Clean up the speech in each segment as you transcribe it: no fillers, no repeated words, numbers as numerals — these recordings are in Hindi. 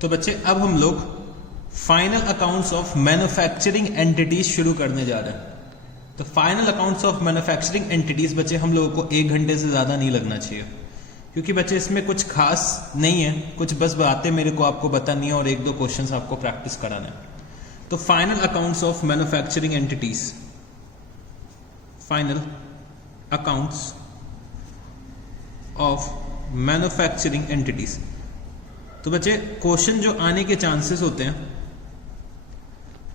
तो बच्चे अब हम लोग final accounts of manufacturing entities शुरू करने जा रहे हैं। तो final accounts of manufacturing entities बच्चे हम लोगों को 1 घंटे से ज्यादा नहीं लगना चाहिए, क्योंकि बच्चे इसमें कुछ खास नहीं है, कुछ बस बातें मेरे को आपको बतानी है और 1-2 क्वेश्चंस आपको प्रैक्टिस कराना है। तो final accounts of manufacturing entities, final accounts of manufacturing entities. तो बच्चे क्वेश्चन जो आने के चांसेस होते हैं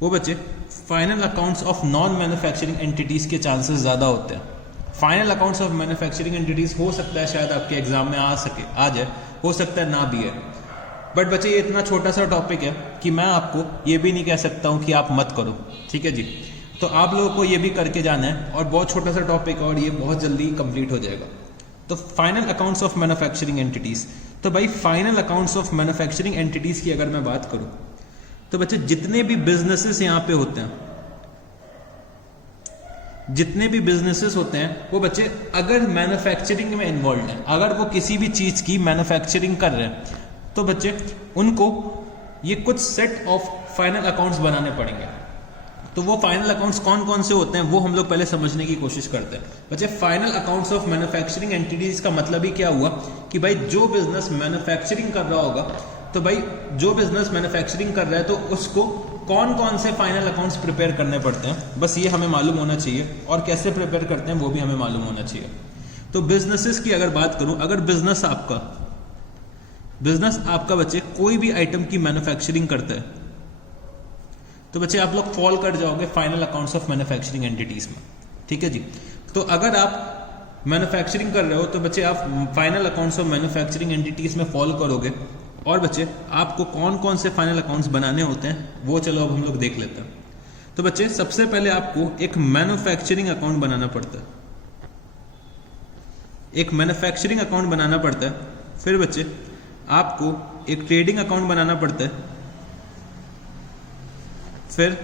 वो बच्चे final accounts of non manufacturing entities के चांसेस ज्यादा होते हैं। Final accounts of manufacturing entities हो सकता है शायद आपके एग्जाम में आ जाए, हो सकता है ना भी है, बट बच्चे ये इतना छोटा सा टॉपिक है कि मैं आपको ये भी नहीं कह सकता हूं कि आप मत करो, ठीक है जी। तो आप लोगों को ये भी करके जाना है और बहुत छोटा सा टॉपिक है और ये बहुत जल्दी कंप्लीट हो जाएगा। तो final accounts of manufacturing entities, तो भाई final accounts of manufacturing entities की अगर मैं बात करूं तो बच्चे जितने भी बिजनेसेस यहां पे होते हैं, जितने भी बिजनेसेस होते हैं वो बच्चे अगर मैन्युफैक्चरिंग में इन्वॉल्व हैं, अगर वो किसी भी चीज की मैन्युफैक्चरिंग कर रहे हैं, तो बच्चे उनको ये कुछ सेट ऑफ फाइनल अकाउंट्स बनाने पड़ेंगे। तो वो फाइनल अकाउंट्स कौन कौन से होते हैं वो हम लोग पहले समझने की कोशिश करते हैं। बच्चे final accounts of manufacturing entities का मतलब ही क्या हुआ कि भाई जो बिजनेस मैन्युफैक्चरिंग कर रहा होगा, तो भाई जो बिजनेस मैन्युफैक्चरिंग कर रहा है तो उसको कौन कौन से फाइनल अकाउंट्स प्रिपेयर करने पड़ते हैं, बस ये हमें मालूम होना चाहिए, और कैसे प्रिपेयर करते हैं वो भी हमें मालूम होना चाहिए। तो बिजनेसेस की अगर बात करूं, अगर बिजनेस आपका बच्चे कोई भी आइटम की मैन्युफैक्चरिंग करता है तो बच्चे आप लोग फॉल कर जाओगे final accounts of manufacturing entities में, ठीक है जी। तो अगर आप मैन्युफैक्चरिंग कर रहे हो तो बच्चे आप final accounts of manufacturing entities में फॉल करोगे। और बच्चे आपको कौन कौन से फाइनल अकाउंट्स बनाने होते हैं वो चलो अब हम लोग देख लेते हैं। तो बच्चे सबसे पहले आपको एक मैन्युफैक्चरिंग अकाउंट बनाना पड़ता है, एक मैन्युफैक्चरिंग अकाउंट बनाना पड़ता है। फिर बच्चे आपको एक ट्रेडिंग अकाउंट बनाना पड़ता है। फिर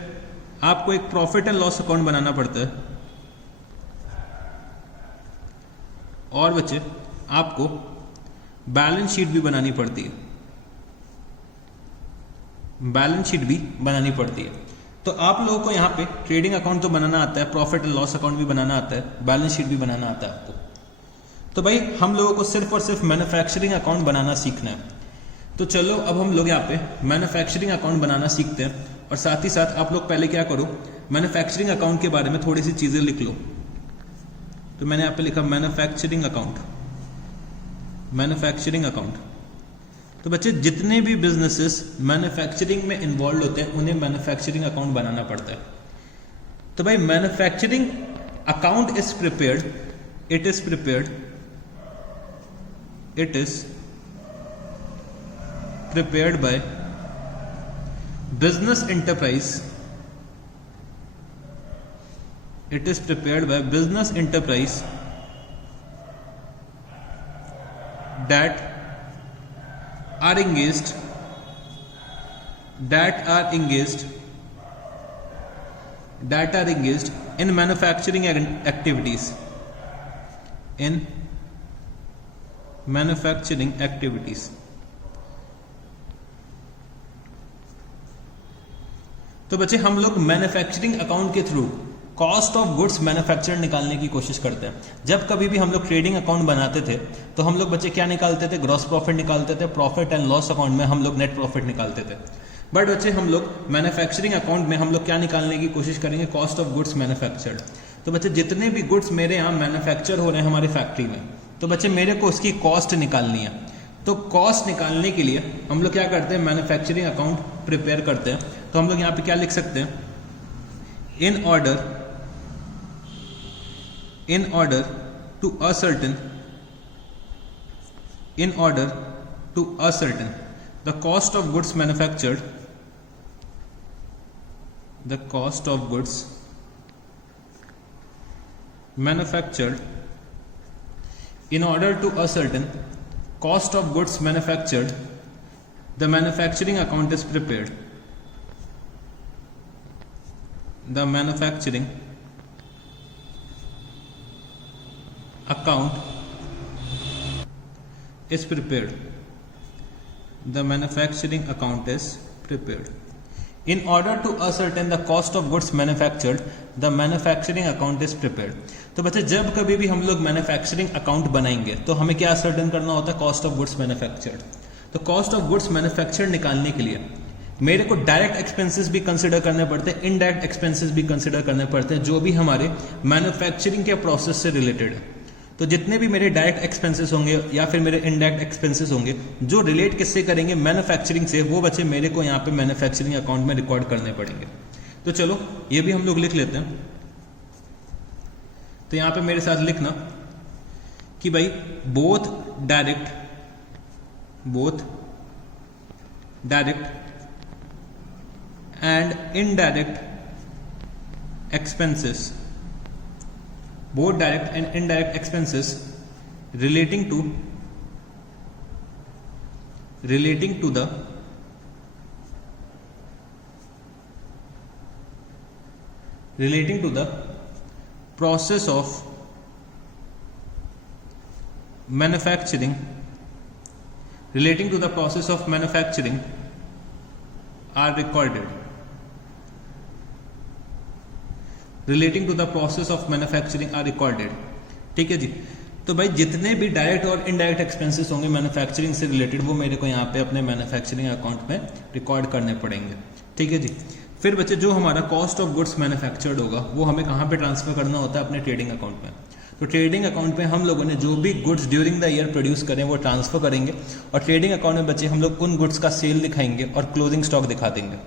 आपको एक प्रॉफिट एंड लॉस अकाउंट बनाना पड़ता है। और बच्चे आपको बैलेंस शीट भी बनानी पड़ती है, बैलेंस शीट भी बनानी पड़ती है। तो आप लोगों को यहाँ पे ट्रेडिंग अकाउंट तो बनाना आता है, प्रॉफिट एंड लॉस अकाउंट भी बनाना आता है, बैलेंस शीट भी बनाना आता है आपको। तो भाई हम लोगों को सिर्फ और सिर्फ मैन्युफैक्चरिंग अकाउंट बनाना सीखना है। तो चलो अब हम लोग यहाँ पे मैन्युफैक्चरिंग अकाउंट बनाना सीखते हैं, और साथ ही साथ आप लोग पहले क्या करो, मैन्युफैक्चरिंग अकाउंट के बारे में थोड़ी सी चीजें लिख लो। तो मैंने यहाँ पे लिखा मैन्युफैक्चरिंग अकाउंट, मैन्युफैक्चरिंग अकाउंट। तो बच्चे जितने भी बिजनेसेस मैन्युफैक्चरिंग में इन्वॉल्व होते हैं उन्हें मैन्युफैक्चरिंग अकाउंट बनाना पड़ता है। तो भाई manufacturing account is prepared, it is prepared by business enterprise, it is prepared by business enterprise that are engaged in manufacturing activities, in manufacturing activities। तो बच्चे हम लोग मैन्युफैक्चरिंग अकाउंट के through cost of goods manufacture निकालने की कोशिश करते हैं। जब कभी भी हम लोग ट्रेडिंग अकाउंट बनाते थे तो हम लोग बच्चे क्या निकालते थे, ग्रॉस प्रॉफिट निकालते थे, प्रॉफिट एंड लॉस अकाउंट में हम लोग नेट प्रॉफिट निकालते थे। बट बच्चे हम लोग मैन्युफैक्चरिंग अकाउंट में हम लोग क्या निकालने की कोशिश करेंगे, कॉस्ट ऑफ गुड्स मैन्युफैक्चर्ड। तो बच्चे जितने भी गुड्स मेरे यहाँ मैन्युफैक्चर हो रहे हैं हमारी फैक्ट्री में, तो बच्चे मेरे को उसकी कॉस्ट निकालनी है। तो कॉस्ट निकालने के लिए हम लोग क्या करते हैं, मैन्युफैक्चरिंग अकाउंट प्रिपेयर करते हैं। तो हम लोग यहाँ पे क्या लिख सकते हैं, इन order to ascertain the cost of goods manufactured, in order to ascertain cost of goods manufactured, the manufacturing account is prepared. The manufacturing account is prepared. the manufacturing account is prepared. In order to ascertain the cost of goods manufactured, the manufacturing account is prepared. तो बच्चे जब कभी भी हम लोग मैन्युफैक्चरिंग अकाउंट बनाएंगे तो हमें क्या असर्टेन करना होता है, कॉस्ट ऑफ गुड्स मैन्युफैक्चर्ड. तो कॉस्ट ऑफ गुड्स मैन्युफैक्चर्ड निकालने के लिए मेरे को डायरेक्ट एक्सपेंसेस भी कंसिडर करने पड़ते हैं, इनडायरेक्ट एक्सपेंसेस भी कंसिडर करने पड़ते हैं, जो भी हमारे मैन्युफैक्चरिंग के प्रोसेस से रिलेटेड है. तो जितने भी मेरे डायरेक्ट एक्सपेंसेस होंगे या फिर मेरे इनडायरेक्ट एक्सपेंसेस होंगे जो रिलेट किससे करेंगे, मैन्युफैक्चरिंग से, वो बच्चे मेरे को यहाँ पे मैन्युफैक्चरिंग अकाउंट में रिकॉर्ड करने पड़ेंगे. तो चलो ये भी हम लोग लिख लेते हैं. तो यहाँ पे मेरे साथ लिखना कि भाई both direct and indirect expenses, both direct and indirect expenses relating to the process of manufacturing are recorded. ठीक है जी. तो भाई जितने भी डायरेक्ट और इनडायरेक्ट एक्सपेंसेस होंगे मैन्युफैक्चरिंग से रिलेटेड वो मेरे को यहाँ पे अपने मैन्युफैक्चरिंग अकाउंट में रिकॉर्ड करने पड़ेंगे. ठीक है जी. फिर बच्चे जो हमारा कॉस्ट ऑफ गुड्स मैन्युफैक्चर्ड होगा वो हमें कहाँ पे ट्रांसफर करना होता है, अपने ट्रेडिंग अकाउंट में. तो ट्रेडिंग अकाउंट में हम लोगों ने जो भी goods during the year produce करें वो ट्रांसफर करेंगे और ट्रेडिंग अकाउंट में बच्चे हम लोग उन गुड्स का सेल दिखाएंगे और क्लोजिंग स्टॉक दिखा देंगे.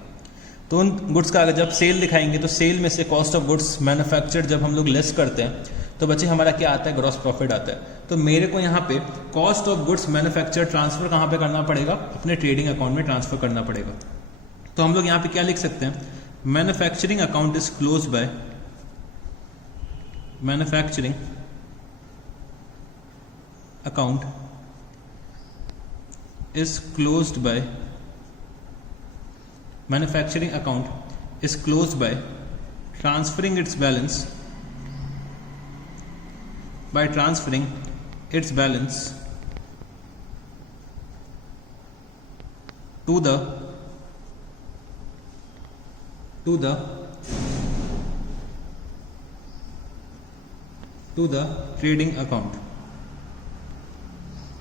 तो उन गुड्स का अगर जब सेल दिखाएंगे तो सेल में से कॉस्ट ऑफ गुड्स मैन्युफैक्चर्ड जब हम लोग लेस करते हैं तो बच्चे हमारा क्या आता है, ग्रॉस प्रॉफिट आता है. तो मेरे को यहाँ पे cost of goods manufactured transfer कहाँ पे करना पड़ेगा, अपने ट्रेडिंग अकाउंट में ट्रांसफर करना पड़ेगा. तो हम लोग यहाँ पे क्या लिख सकते हैं, manufacturing account is close bye manufacturing account is closed by manufacturing account is closed by transferring its balance to the trading account.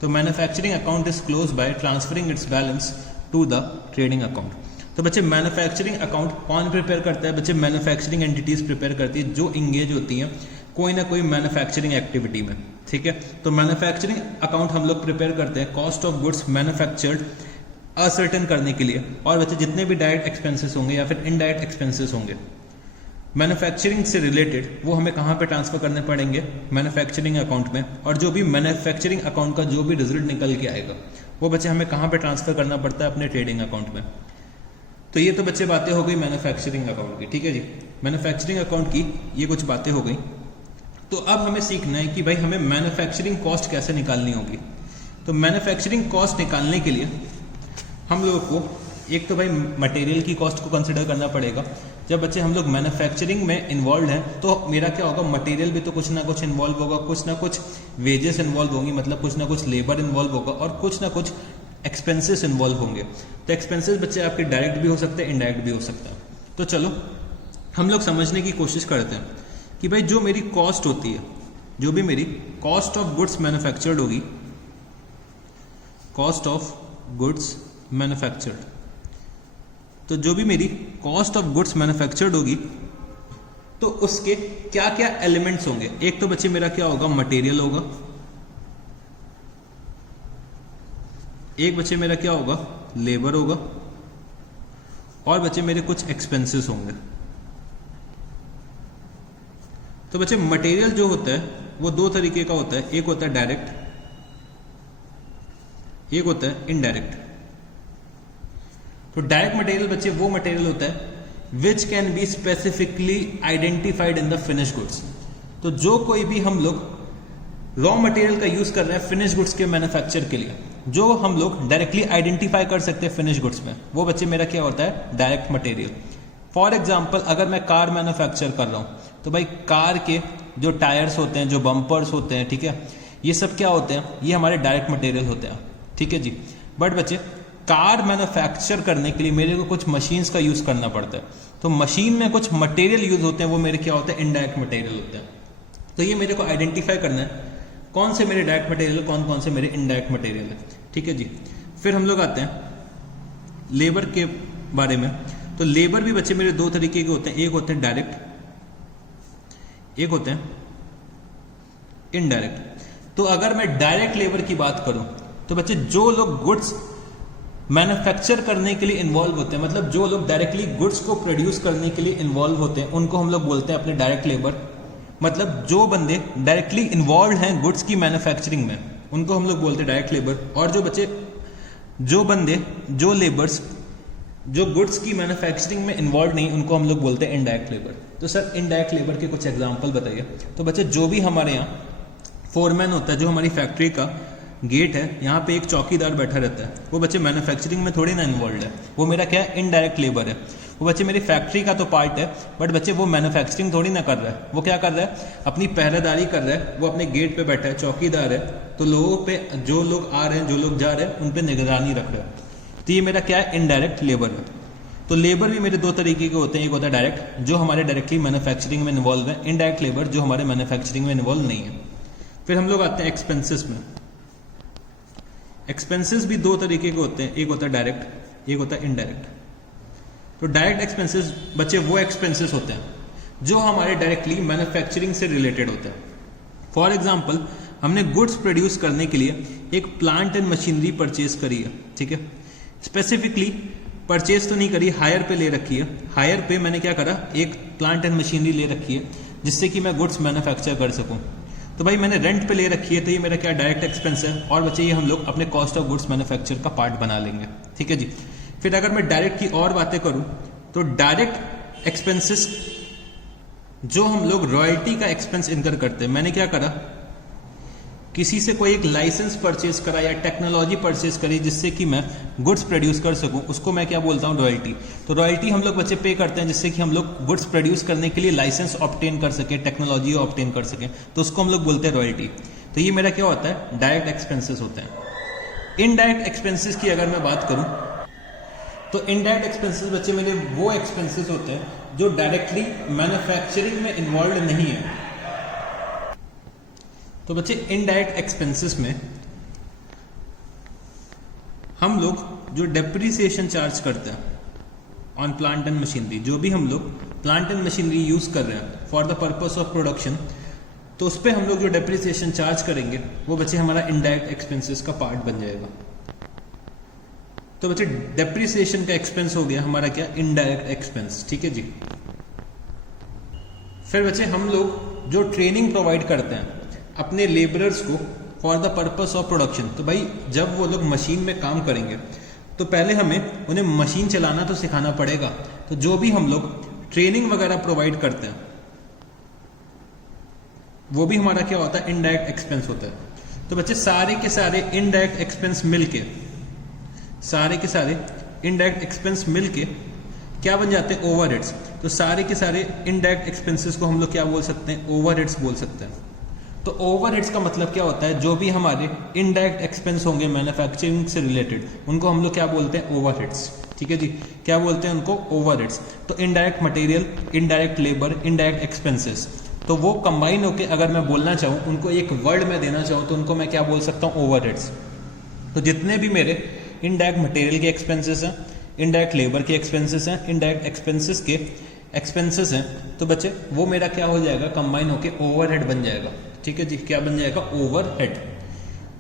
तो manufacturing account is close by transferring its balance to the trading account. तो बच्चे मैन्युफैक्चरिंग अकाउंट कौन प्रिपेयर करता है, बच्चे मैन्युफैक्चरिंग एंटिटीज प्रिपेयर करती है जो इंगेज होती हैं कोई ना कोई मैन्युफैक्चरिंग एक्टिविटी में. ठीक है. तो मैन्युफैक्चरिंग अकाउंट हम लोग प्रिपेयर करते हैं cost of goods manufactured ascertain करने के लिए. और बच्चे जितने भी डायरेक्ट एक्सपेंसेस होंगे या फिर इनडायरेक्ट एक्सपेंसेस होंगे मैन्युफैक्चरिंग से रिलेटेड वो हमें कहाँ पे ट्रांसफर करने पड़ेंगे, मैन्युफैक्चरिंग अकाउंट में. और जो भी मैन्युफैक्चरिंग अकाउंट का जो भी रिजल्ट निकल के आएगा वो बच्चे हमें कहाँ पे ट्रांसफर करना पड़ता है, अपने ट्रेडिंग अकाउंट में. तो ये तो बच्चे बातें हो गई मैन्युफैक्चरिंग अकाउंट की. ठीक है जी. मैन्युफैक्चरिंग अकाउंट की ये कुछ बातें हो गई. तो अब हमें सीखना है कि भाई हमें मैन्युफैक्चरिंग कॉस्ट कैसे निकालनी होगी. तो मैन्युफैक्चरिंग कॉस्ट निकालने के लिए हम लोगों को एक तो भाई मटेरियल की कॉस्ट को कंसिडर करना पड़ेगा. जब बच्चे हम लोग मैन्युफैक्चरिंग में इन्वॉल्व हैं तो मेरा क्या होगा, मटेरियल भी तो कुछ ना कुछ इन्वॉल्व होगा, कुछ ना कुछ वेजेस इन्वॉल्व होंगी, मतलब कुछ ना कुछ लेबर इन्वॉल्व होगा और कुछ ना कुछ एक्सपेंसेस इन्वॉल्व होंगे. तो एक्सपेंसेस बच्चे आपके डायरेक्ट भी हो सकते हैं, इनडायरेक्ट भी हो सकता है. तो चलो हम लोग समझने की कोशिश करते हैं कि भाई जो मेरी कॉस्ट होती है, जो भी मेरी कॉस्ट ऑफ गुड्स मैन्युफैक्चर्ड होगी, कॉस्ट ऑफ गुड्स मैन्युफैक्चर्ड, तो जो भी मेरी कॉस्ट ऑफ गुड्स मैन्युफैक्चर्ड होगी तो उसके क्या क्या एलिमेंट्स होंगे. एक तो बच्चे मेरा क्या होगा, मटेरियल होगा. एक बच्चे मेरा क्या होगा, लेबर होगा. और बच्चे मेरे कुछ एक्सपेंसेस होंगे. तो बच्चे मटेरियल जो होता है वो दो तरीके का होता है. एक होता है डायरेक्ट, एक होता है इनडायरेक्ट. तो डायरेक्ट मटेरियल बच्चे वो मटेरियल होता है which can be specifically identified in the finish goods. तो जो कोई भी हम लोग रॉ मटेरियल का यूज कर रहे हैं फिनिश गुड्स के मैन्युफैक्चर के लिए, जो हम लोग डायरेक्टली आइडेंटिफाई कर सकते हैं फिनिश गुड्स में, वो बच्चे मेरा क्या होता है, डायरेक्ट मटेरियल. फॉर एग्जाम्पल अगर मैं कार मैन्युफैक्चर कर रहा हूं तो भाई कार के जो टायर्स होते हैं, जो बम्पर्स होते हैं, ठीक है, ये सब क्या होते हैं, ये हमारे डायरेक्ट मटेरियल होते हैं. ठीक है जी. बट बच्चे कार मैन्युफैक्चर करने के लिए मेरे को कुछ मशीन्स का यूज करना पड़ता है, तो मशीन में कुछ मटेरियल यूज होते हैं, वो मेरे क्या होते हैं, इनडायरेक्ट मटेरियल होते हैं। तो ये मेरे को आइडेंटिफाई करना है कौन से मेरे डायरेक्ट मटेरियल, कौन कौन से मेरे इनडायरेक्ट मटेरियल है। ठीक है जी। फिर हम लोग आते हैं लेबर के बारे में। तो लेबर भी बच्चे मेरे दो तरीके के होते हैं, एक होते हैं डायरेक्ट, एक होते हैं इनडायरेक्ट। तो अगर मैं डायरेक्ट लेबर की बात करूं तो बच्चे जो लोग गुड्स मैन्युफैक्चर करने के लिए इन्वॉल्व होते हैं, मतलब जो लोग डायरेक्टली गुड्स को प्रोड्यूस करने के लिए इन्वॉल्व होते हैं, उनको हम लोग बोलते हैं अपने डायरेक्ट लेबर। मतलब जो बंदे डायरेक्टली इन्वॉल्व हैं गुड्स की मैन्युफैक्चरिंग में, उनको हम लोग बोलते हैं डायरेक्ट लेबर। और जो बच्चे जो बंदे जो लेबर्स जो गुड्स की मैन्युफैक्चरिंग में इन्वॉल्व नहीं, उनको हम लोग बोलते हैं इनडायरेक्ट लेबर। तो सर इनडायरेक्ट लेबर के कुछ एग्जांपल बताइए। तो बच्चे जो भी हमारे यहाँ फोरमैन होता है, जो हमारी फैक्ट्री का गेट है, यहाँ पे एक चौकीदार बैठा रहता है, वो बच्चे मैन्युफैक्चरिंग में थोड़ी ना इन्वॉल्व है, वो मेरा क्या है, इनडायरेक्ट लेबर है। वो बच्चे मेरी फैक्ट्री का तो पार्ट है, बट बच्चे वो मैन्युफैक्चरिंग थोड़ी ना कर रहा है, वो क्या कर रहा है, अपनी पहरेदारी कर रहा है, वो अपने गेट पे बैठा है, चौकीदार है, तो लोगों पे जो लोग आ रहे हैं, जो लोग जा रहे हैं, उन पे निगरानी रख रहा है। तो ये मेरा क्या है, इनडायरेक्ट लेबर है। तो लेबर भी मेरे दो तरीके के होते हैं, एक होता है डायरेक्ट, जो हमारे डायरेक्टली मैन्युफैक्चरिंग में इन्वॉल्व है, इनडायरेक्ट लेबर जो हमारे मैन्युफैक्चरिंग में इन्वॉल्व नहीं है। फिर हम लोग आते हैं एक्सपेंसेस में। एक्सपेंसेस भी दो तरीके के होते हैं, एक होता है डायरेक्ट, एक होता है इनडायरेक्ट। तो डायरेक्ट एक्सपेंसेस बच्चे वो एक्सपेंसेस होते हैं जो हमारे डायरेक्टली मैन्युफैक्चरिंग से रिलेटेड होते हैं। फॉर एग्जाम्पल, हमने गुड्स प्रोड्यूस करने के लिए एक प्लांट एंड मशीनरी परचेज करी है, ठीक है। स्पेसिफिकली परचेज तो नहीं करी, हायर पे ले रखी है। हायर पे मैंने क्या करा, एक प्लांट एंड मशीनरी ले रखी है जिससे कि मैं गुड्स मैन्युफैक्चर कर सकूं। तो भाई मैंने रेंट पे ले रखी है, तो ये मेरा क्या डायरेक्ट एक्सपेंस है, और बच्चे ये हम लोग अपने कॉस्ट ऑफ गुड्स मैन्युफैक्चर का पार्ट बना लेंगे। ठीक है जी। फिर अगर मैं डायरेक्ट की और बातें करूं तो डायरेक्ट एक्सपेंसेस जो हम लोग रॉयल्टी का एक्सपेंस इनकर करते हैं, मैंने क्या करा, किसी से कोई एक लाइसेंस परचेज करा या टेक्नोलॉजी परचेज करी जिससे कि मैं गुड्स प्रोड्यूस कर सकूं, उसको मैं क्या बोलता हूं, रॉयल्टी। तो रॉयल्टी हम लोग बच्चे पे करते हैं जिससे कि हम लोग गुड्स प्रोड्यूस करने के लिए लाइसेंस ऑब्टेन कर सके, टेक्नोलॉजी ऑब्टेन कर सके, तो उसको हम लोग बोलते हैं रॉयल्टी। तो ये मेरा क्या होता है, डायरेक्ट एक्सपेंसेस होते हैं। इनडायरेक्ट एक्सपेंसेस की अगर मैं बात करूं तो इनडायरेक्ट एक्सपेंसेस बच्चे मेरे वो एक्सपेंसेस होते हैं जो डायरेक्टली मैन्युफैक्चरिंग में इन्वॉल्व नहीं है। तो बच्चे इनडायरेक्ट एक्सपेंसेस में हम लोग जो डेप्रिसिएशन चार्ज करते हैं ऑन प्लांट एंड मशीनरी, जो भी हम लोग प्लांट एंड मशीनरी यूज कर रहे हैं for the purpose of production, तो उस पर हम लोग जो डेप्रिसिएशन चार्ज करेंगे वो बच्चे हमारा इनडायरेक्ट एक्सपेंसेस का पार्ट बन जाएगा। तो बच्चे डेप्रिसिएशन का एक्सपेंस हो गया हमारा क्या, इनडायरेक्ट एक्सपेंस। ठीक है जी। फिर बच्चे हम लोग जो ट्रेनिंग प्रोवाइड करते हैं अपने लेबरर्स को for the purpose of production, तो भाई जब वो लोग मशीन में काम करेंगे तो पहले हमें उन्हें मशीन चलाना तो सिखाना पड़ेगा। तो जो भी हम लोग ट्रेनिंग वगैरह प्रोवाइड करते हैं वो भी हमारा क्या होता है, इनडायरेक्ट एक्सपेंस होता है। तो बच्चे सारे के सारे इनडायरेक्ट एक्सपेंस मिलके, सारे के सारे इनडायरेक्ट एक्सपेंस मिलके क्या बन जाते हैं, ओवरहेड्स। तो सारे के सारे इनडायरेक्ट एक्सपेंसेस को हम लोग क्या बोल सकते हैं, ओवरहेड्स बोल सकते हैं। तो ओवरहेड्स का मतलब क्या होता है, जो भी हमारे इनडायरेक्ट एक्सपेंस होंगे मैन्युफैक्चरिंग से रिलेटेड, उनको हम लोग क्या बोलते हैं, ओवरहेड्स। ठीक है जी, क्या बोलते हैं उनको, ओवरहेड्स। तो indirect material, indirect labour, indirect expenses, तो वो कंबाइन होके अगर मैं बोलना चाहूँ, उनको एक वर्ड में देना चाहूँ, तो उनको मैं क्या बोल सकता हूँ, ओवरहेड्स। तो जितने भी मेरे इनडायरेक्ट मटेरियल के एक्सपेंसेस हैं, इनडायरेक्ट लेबर के एक्सपेंसेस हैं, इनडायरेक्ट एक्सपेंसेस के एक्सपेंसेस हैं, तो बच्चे वो मेरा क्या हो जाएगा, कंबाइन होके ओवरहेड बन जाएगा। ठीक है जी, क्या बन जाएगा, ओवरहेड।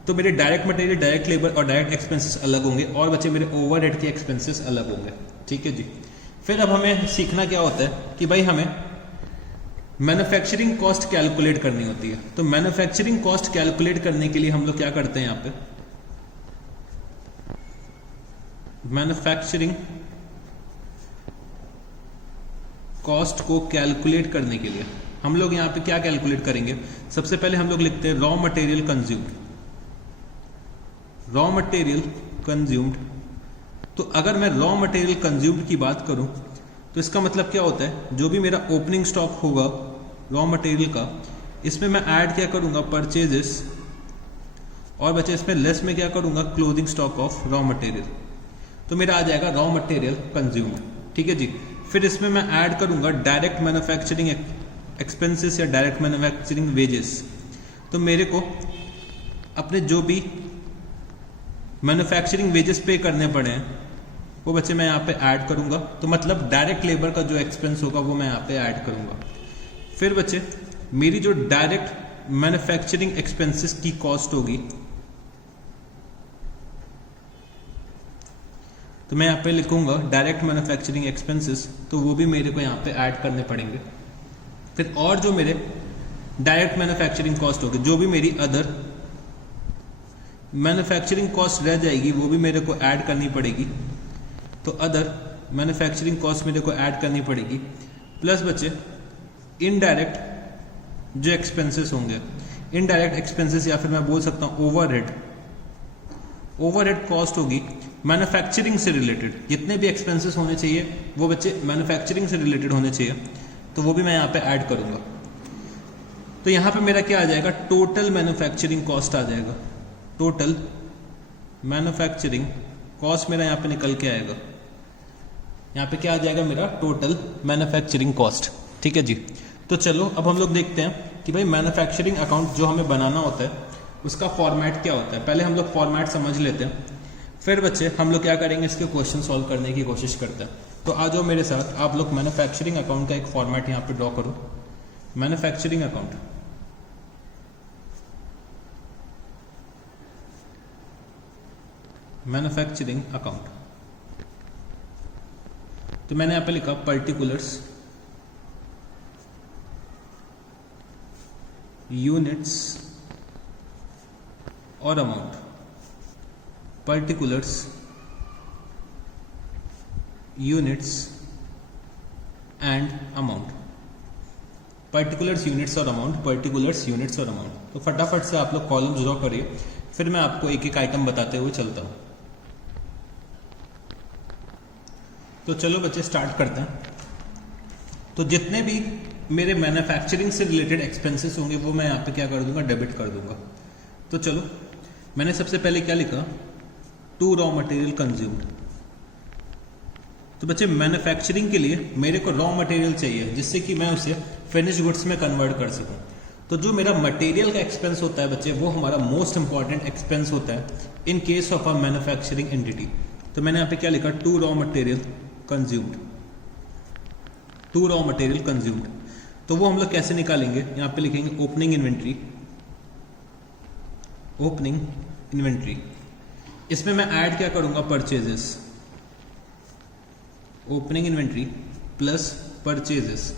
तो मेरे डायरेक्ट मटेरियल, डायरेक्ट लेबर और डायरेक्ट एक्सपेंसेस अलग होंगे, और बच्चे मेरे ओवरहेड के एक्सपेंसेस अलग होंगे। ठीक है जी। फिर अब हमें सीखना क्या होता है कि भाई हमें मैन्युफैक्चरिंग कॉस्ट कैलकुलेट करनी होती है। तो मैन्युफैक्चरिंग कॉस्ट कैलकुलेट करने के लिए हम लोग क्या करते हैं, यहाँ पे मैन्युफैक्चरिंग कॉस्ट को कैलकुलेट करने के लिए हम लोग यहाँ पे क्या कैलकुलेट करेंगे, सबसे पहले हम लोग लिखते हैं raw material consumed. Raw material consumed, तो अगर मैं रॉ मटेरियल कंज्यूम्ड की बात करूं तो इसका मतलब क्या होता है, जो भी मेरा ओपनिंग स्टॉक होगा रॉ मटेरियल का, इसमें मैं ऐड क्या करूंगा, परचेजेस, और बच्चे इसमें लेस में क्या करूंगा, closing stock of raw material. तो मेरा आ जाएगा रॉ मटेरियल कंज्यूम्ड। ठीक है जी। फिर इसमें मैं ऐड करूंगा डायरेक्ट मैन्युफैक्चरिंग एक्सपेंसेस या डायरेक्ट मैन्युफैक्चरिंग वेजेस। तो मेरे को अपने जो भी मैन्युफैक्चरिंग वेजेस पे करने पड़े हैं वो बच्चे मैं यहाँ पे ऐड करूंगा। तो मतलब डायरेक्ट लेबर का जो एक्सपेंस होगा वो मैं यहाँ पे ऐड करूंगा। फिर बच्चे मेरी जो डायरेक्ट मैन्युफैक्चरिंग एक्सपेंसेस की कॉस्ट होगी तो मैं यहाँ पे लिखूंगा डायरेक्ट मैन्युफैक्चरिंग एक्सपेंसेस, तो वो भी मेरे को यहाँ पे ऐड करने पड़ेंगे। फिर और जो मेरे डायरेक्ट मैन्युफैक्चरिंग कॉस्ट होगी, जो भी मेरी अदर मैन्युफैक्चरिंग कॉस्ट रह जाएगी वो भी मेरे को ऐड करनी पड़ेगी। तो अदर मैन्युफैक्चरिंग कॉस्ट मेरे को ऐड करनी पड़ेगी। प्लस बच्चे इनडायरेक्ट जो एक्सपेंसेस होंगे, इनडायरेक्ट एक्सपेंसेस या फिर मैं बोल सकता हूँ ओवरहेड कॉस्ट होगी मैन्युफैक्चरिंग से रिलेटेड। जितने भी एक्सपेंसेस होने चाहिए वो बच्चे मैन्युफैक्चरिंग से रिलेटेड होने चाहिए, तो वो भी मैं यहाँ पे ऐड करूंगा। तो यहाँ पे मेरा क्या आ जाएगा, टोटल मैन्युफैक्चरिंग कॉस्ट आ जाएगा। टोटल मैन्युफैक्चरिंग कॉस्ट मेरा यहाँ पे निकल के आएगा। यहाँ पे क्या आ जाएगा मेरा, टोटल मैन्युफैक्चरिंग कॉस्ट। ठीक है जी। तो चलो अब हम लोग देखते हैं कि भाई मैन्युफैक्चरिंग अकाउंट जो हमें बनाना होता है उसका फॉर्मेट क्या होता है। पहले हम लोग फॉर्मेट समझ लेते हैं, फिर बच्चे हम लोग क्या करेंगे, इसके क्वेश्चन सॉल्व करने की कोशिश करते हैं। तो आ जाओ मेरे साथ, आप लोग मैन्युफैक्चरिंग अकाउंट का एक फॉर्मेट यहाँ पे ड्रॉ करो। मैन्युफैक्चरिंग अकाउंट, मैन्युफैक्चरिंग अकाउंट, तो मैंने यहाँ पे लिखा पर्टिकुलर्स, यूनिट्स और amount. Particulars, units and amount. Particulars, units और अमाउंट, पर्टिकुलर्स, यूनिट्स और अमाउंट। तो फटाफट से आप लोग कॉलम्स ड्रॉ करिए, फिर मैं आपको एक एक आइटम बताते हुए चलता हूं। तो चलो बच्चे स्टार्ट करते हैं। तो जितने भी मेरे मैन्युफैक्चरिंग से रिलेटेड एक्सपेंसेस होंगे वो मैं यहाँ पे क्या कर दूंगा, डेबिट कर दूंगा। तो चलो मैंने सबसे पहले क्या लिखा, टू रॉ मटेरियल कंज्यूम्ड। तो बच्चे मैन्युफैक्चरिंग के लिए मेरे को रॉ मटेरियल चाहिए जिससे कि मैं उसे फिनिश गुड्स में कन्वर्ट कर सकूं। तो जो मेरा मटेरियल का एक्सपेंस होता है बच्चे, वो हमारा मोस्ट इंपॉर्टेंट एक्सपेंस होता है in case of a manufacturing entity. तो मैंने यहाँ पे क्या लिखा, to raw material consumed, to raw material consumed. तो वो हम लोग कैसे निकालेंगे, यहाँ पे लिखेंगे ओपनिंग इन्वेंट्री, ओपनिंग इन्वेंट्री। इसमें मैं ऐड क्या करूंगा, purchases, opening inventory plus purchases,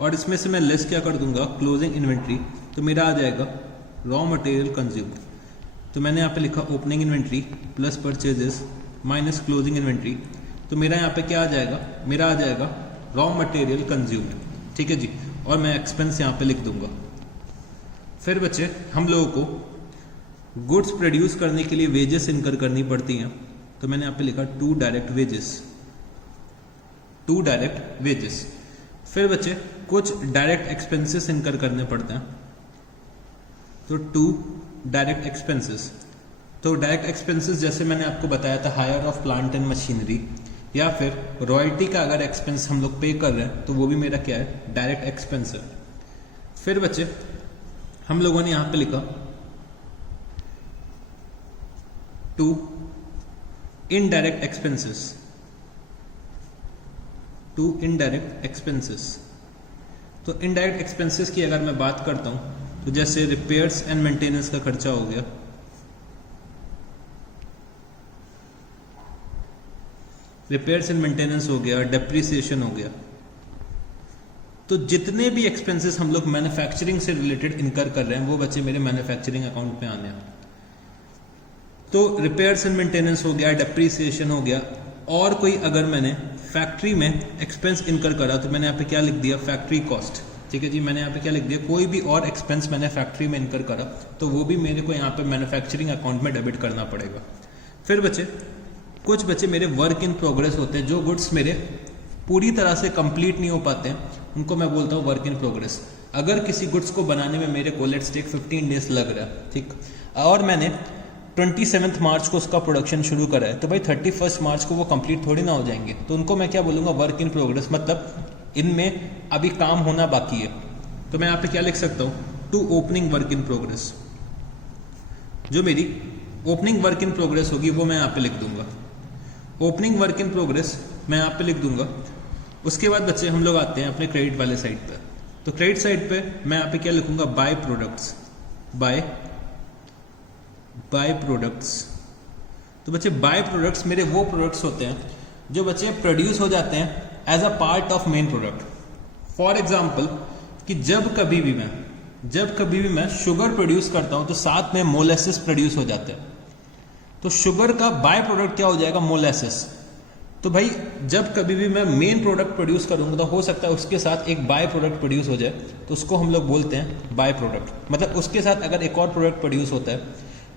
और इसमें से मैं लेस क्या कर दूंगा, क्लोजिंग इन्वेंट्री। तो मेरा आ जाएगा रॉ मटेरियल कंज्यूम्ड। तो मैंने यहाँ पे लिखा opening inventory plus purchases minus closing inventory. तो मेरा यहाँ पे क्या आ जाएगा, मेरा आ जाएगा रॉ मटेरियल कंज्यूम्ड। ठीक है जी। और मैं एक्सपेंस यहाँ पे लिख दूंगा। फिर बच्चे हम लोगों को गुड्स प्रोड्यूस करने के लिए वेजेस इनकर करनी पड़ती हैं। तो मैंने यहाँ पे लिखा to direct wages, to direct wages. फिर बच्चे कुछ डायरेक्ट एक्सपेंसेस इनकर करने पड़ते हैं। तो टू डायरेक्ट एक्सपेंसेस। तो डायरेक्ट एक्सपेंसेस जैसे मैंने आपको बताया था, hire of plant and machinery, या फिर रॉयल्टी का अगर एक्सपेंस हम लोग पे कर रहे हैं तो वो भी मेरा क्या है, डायरेक्ट एक्सपेंस है। फिर बच्चे हम लोगों ने यहां पे लिखा to indirect expenses, to indirect expenses. तो इनडायरेक्ट एक्सपेंसेस की अगर मैं बात करता हूं तो जैसे रिपेयर्स एंड मेंटेनेंस का खर्चा हो गया, रिपेयर्स एंड मेंटेनेंस हो गया, डेप्रिसिएशन हो गया। तो जितने भी एक्सपेंसेस हम लोग मैन्युफैक्चरिंग से रिलेटेड इनकर कर रहे हैं वो बच्चे मेरे मैन्युफैक्चरिंग अकाउंट में आने हैं। तो रिपेयर्स एंड मेंटेनेंस हो गया, डेप्रिसिएशन हो गया, और कोई अगर मैंने फैक्ट्री में एक्सपेंस इनकर करा तो मैंने यहाँ पे क्या लिख दिया, फैक्ट्री कॉस्ट। ठीक है जी। मैंने यहाँ पे क्या लिख दिया, कोई भी और एक्सपेंस मैंने फैक्ट्री में इनकर करा तो वो भी मेरे को यहाँ पे मैन्युफैक्चरिंग अकाउंट में डेबिट करना पड़ेगा। फिर बच्चे कुछ बच्चे मेरे वर्क इन प्रोग्रेस होते हैं, जो गुड्स मेरे पूरी तरह से कंप्लीट नहीं हो पाते हैं उनको मैं बोलता हूँ वर्क इन प्रोग्रेस। अगर किसी गुड्स को बनाने में मेरे को लेट्स टेक 15 डेज लग रहा है, ठीक, और मैंने 27 मार्च को उसका प्रोडक्शन शुरू करा है, तो भाई 31 मार्च को वो कंप्लीट थोड़ी ना हो जाएंगे। तो उनको मैं क्या बोलूँगा, वर्क इन प्रोग्रेस, मतलब इनमें अभी काम होना बाकी है। तो मैं यहाँ पे क्या लिख सकता हूँ, to opening work in progress. जो मेरी ओपनिंग वर्क इन प्रोग्रेस होगी वो मैं यहाँ पे लिख दूंगा, ओपनिंग वर्क इन प्रोग्रेस मैं यहाँ पे लिख दूंगा। उसके बाद बच्चे हम लोग आते हैं अपने क्रेडिट वाले साइड पे। तो क्रेडिट साइड पे मैं यहाँ पे क्या लिखूंगा, बाय प्रोडक्ट्स, बाय प्रोडक्ट्स। तो बच्चे बाय प्रोडक्ट्स मेरे वो प्रोडक्ट्स होते हैं जो बच्चे प्रोड्यूस हो जाते हैं as a part of main product. For example कि जब कभी भी मैं शुगर प्रोड्यूस करता हूं तो साथ में मोलेसिस प्रोड्यूस हो जाते हैं। तो शुगर का बाय प्रोडक्ट क्या हो जाएगा, मोलेसिस। तो भाई जब कभी भी मैं मेन प्रोडक्ट प्रोड्यूस करूंगा तो हो सकता है उसके साथ एक बाय प्रोडक्ट प्रोड्यूस हो जाए, तो उसको हम लोग बोलते हैं बाय प्रोडक्ट। मतलब उसके साथ अगर एक और प्रोडक्ट प्रोड्यूस होता है,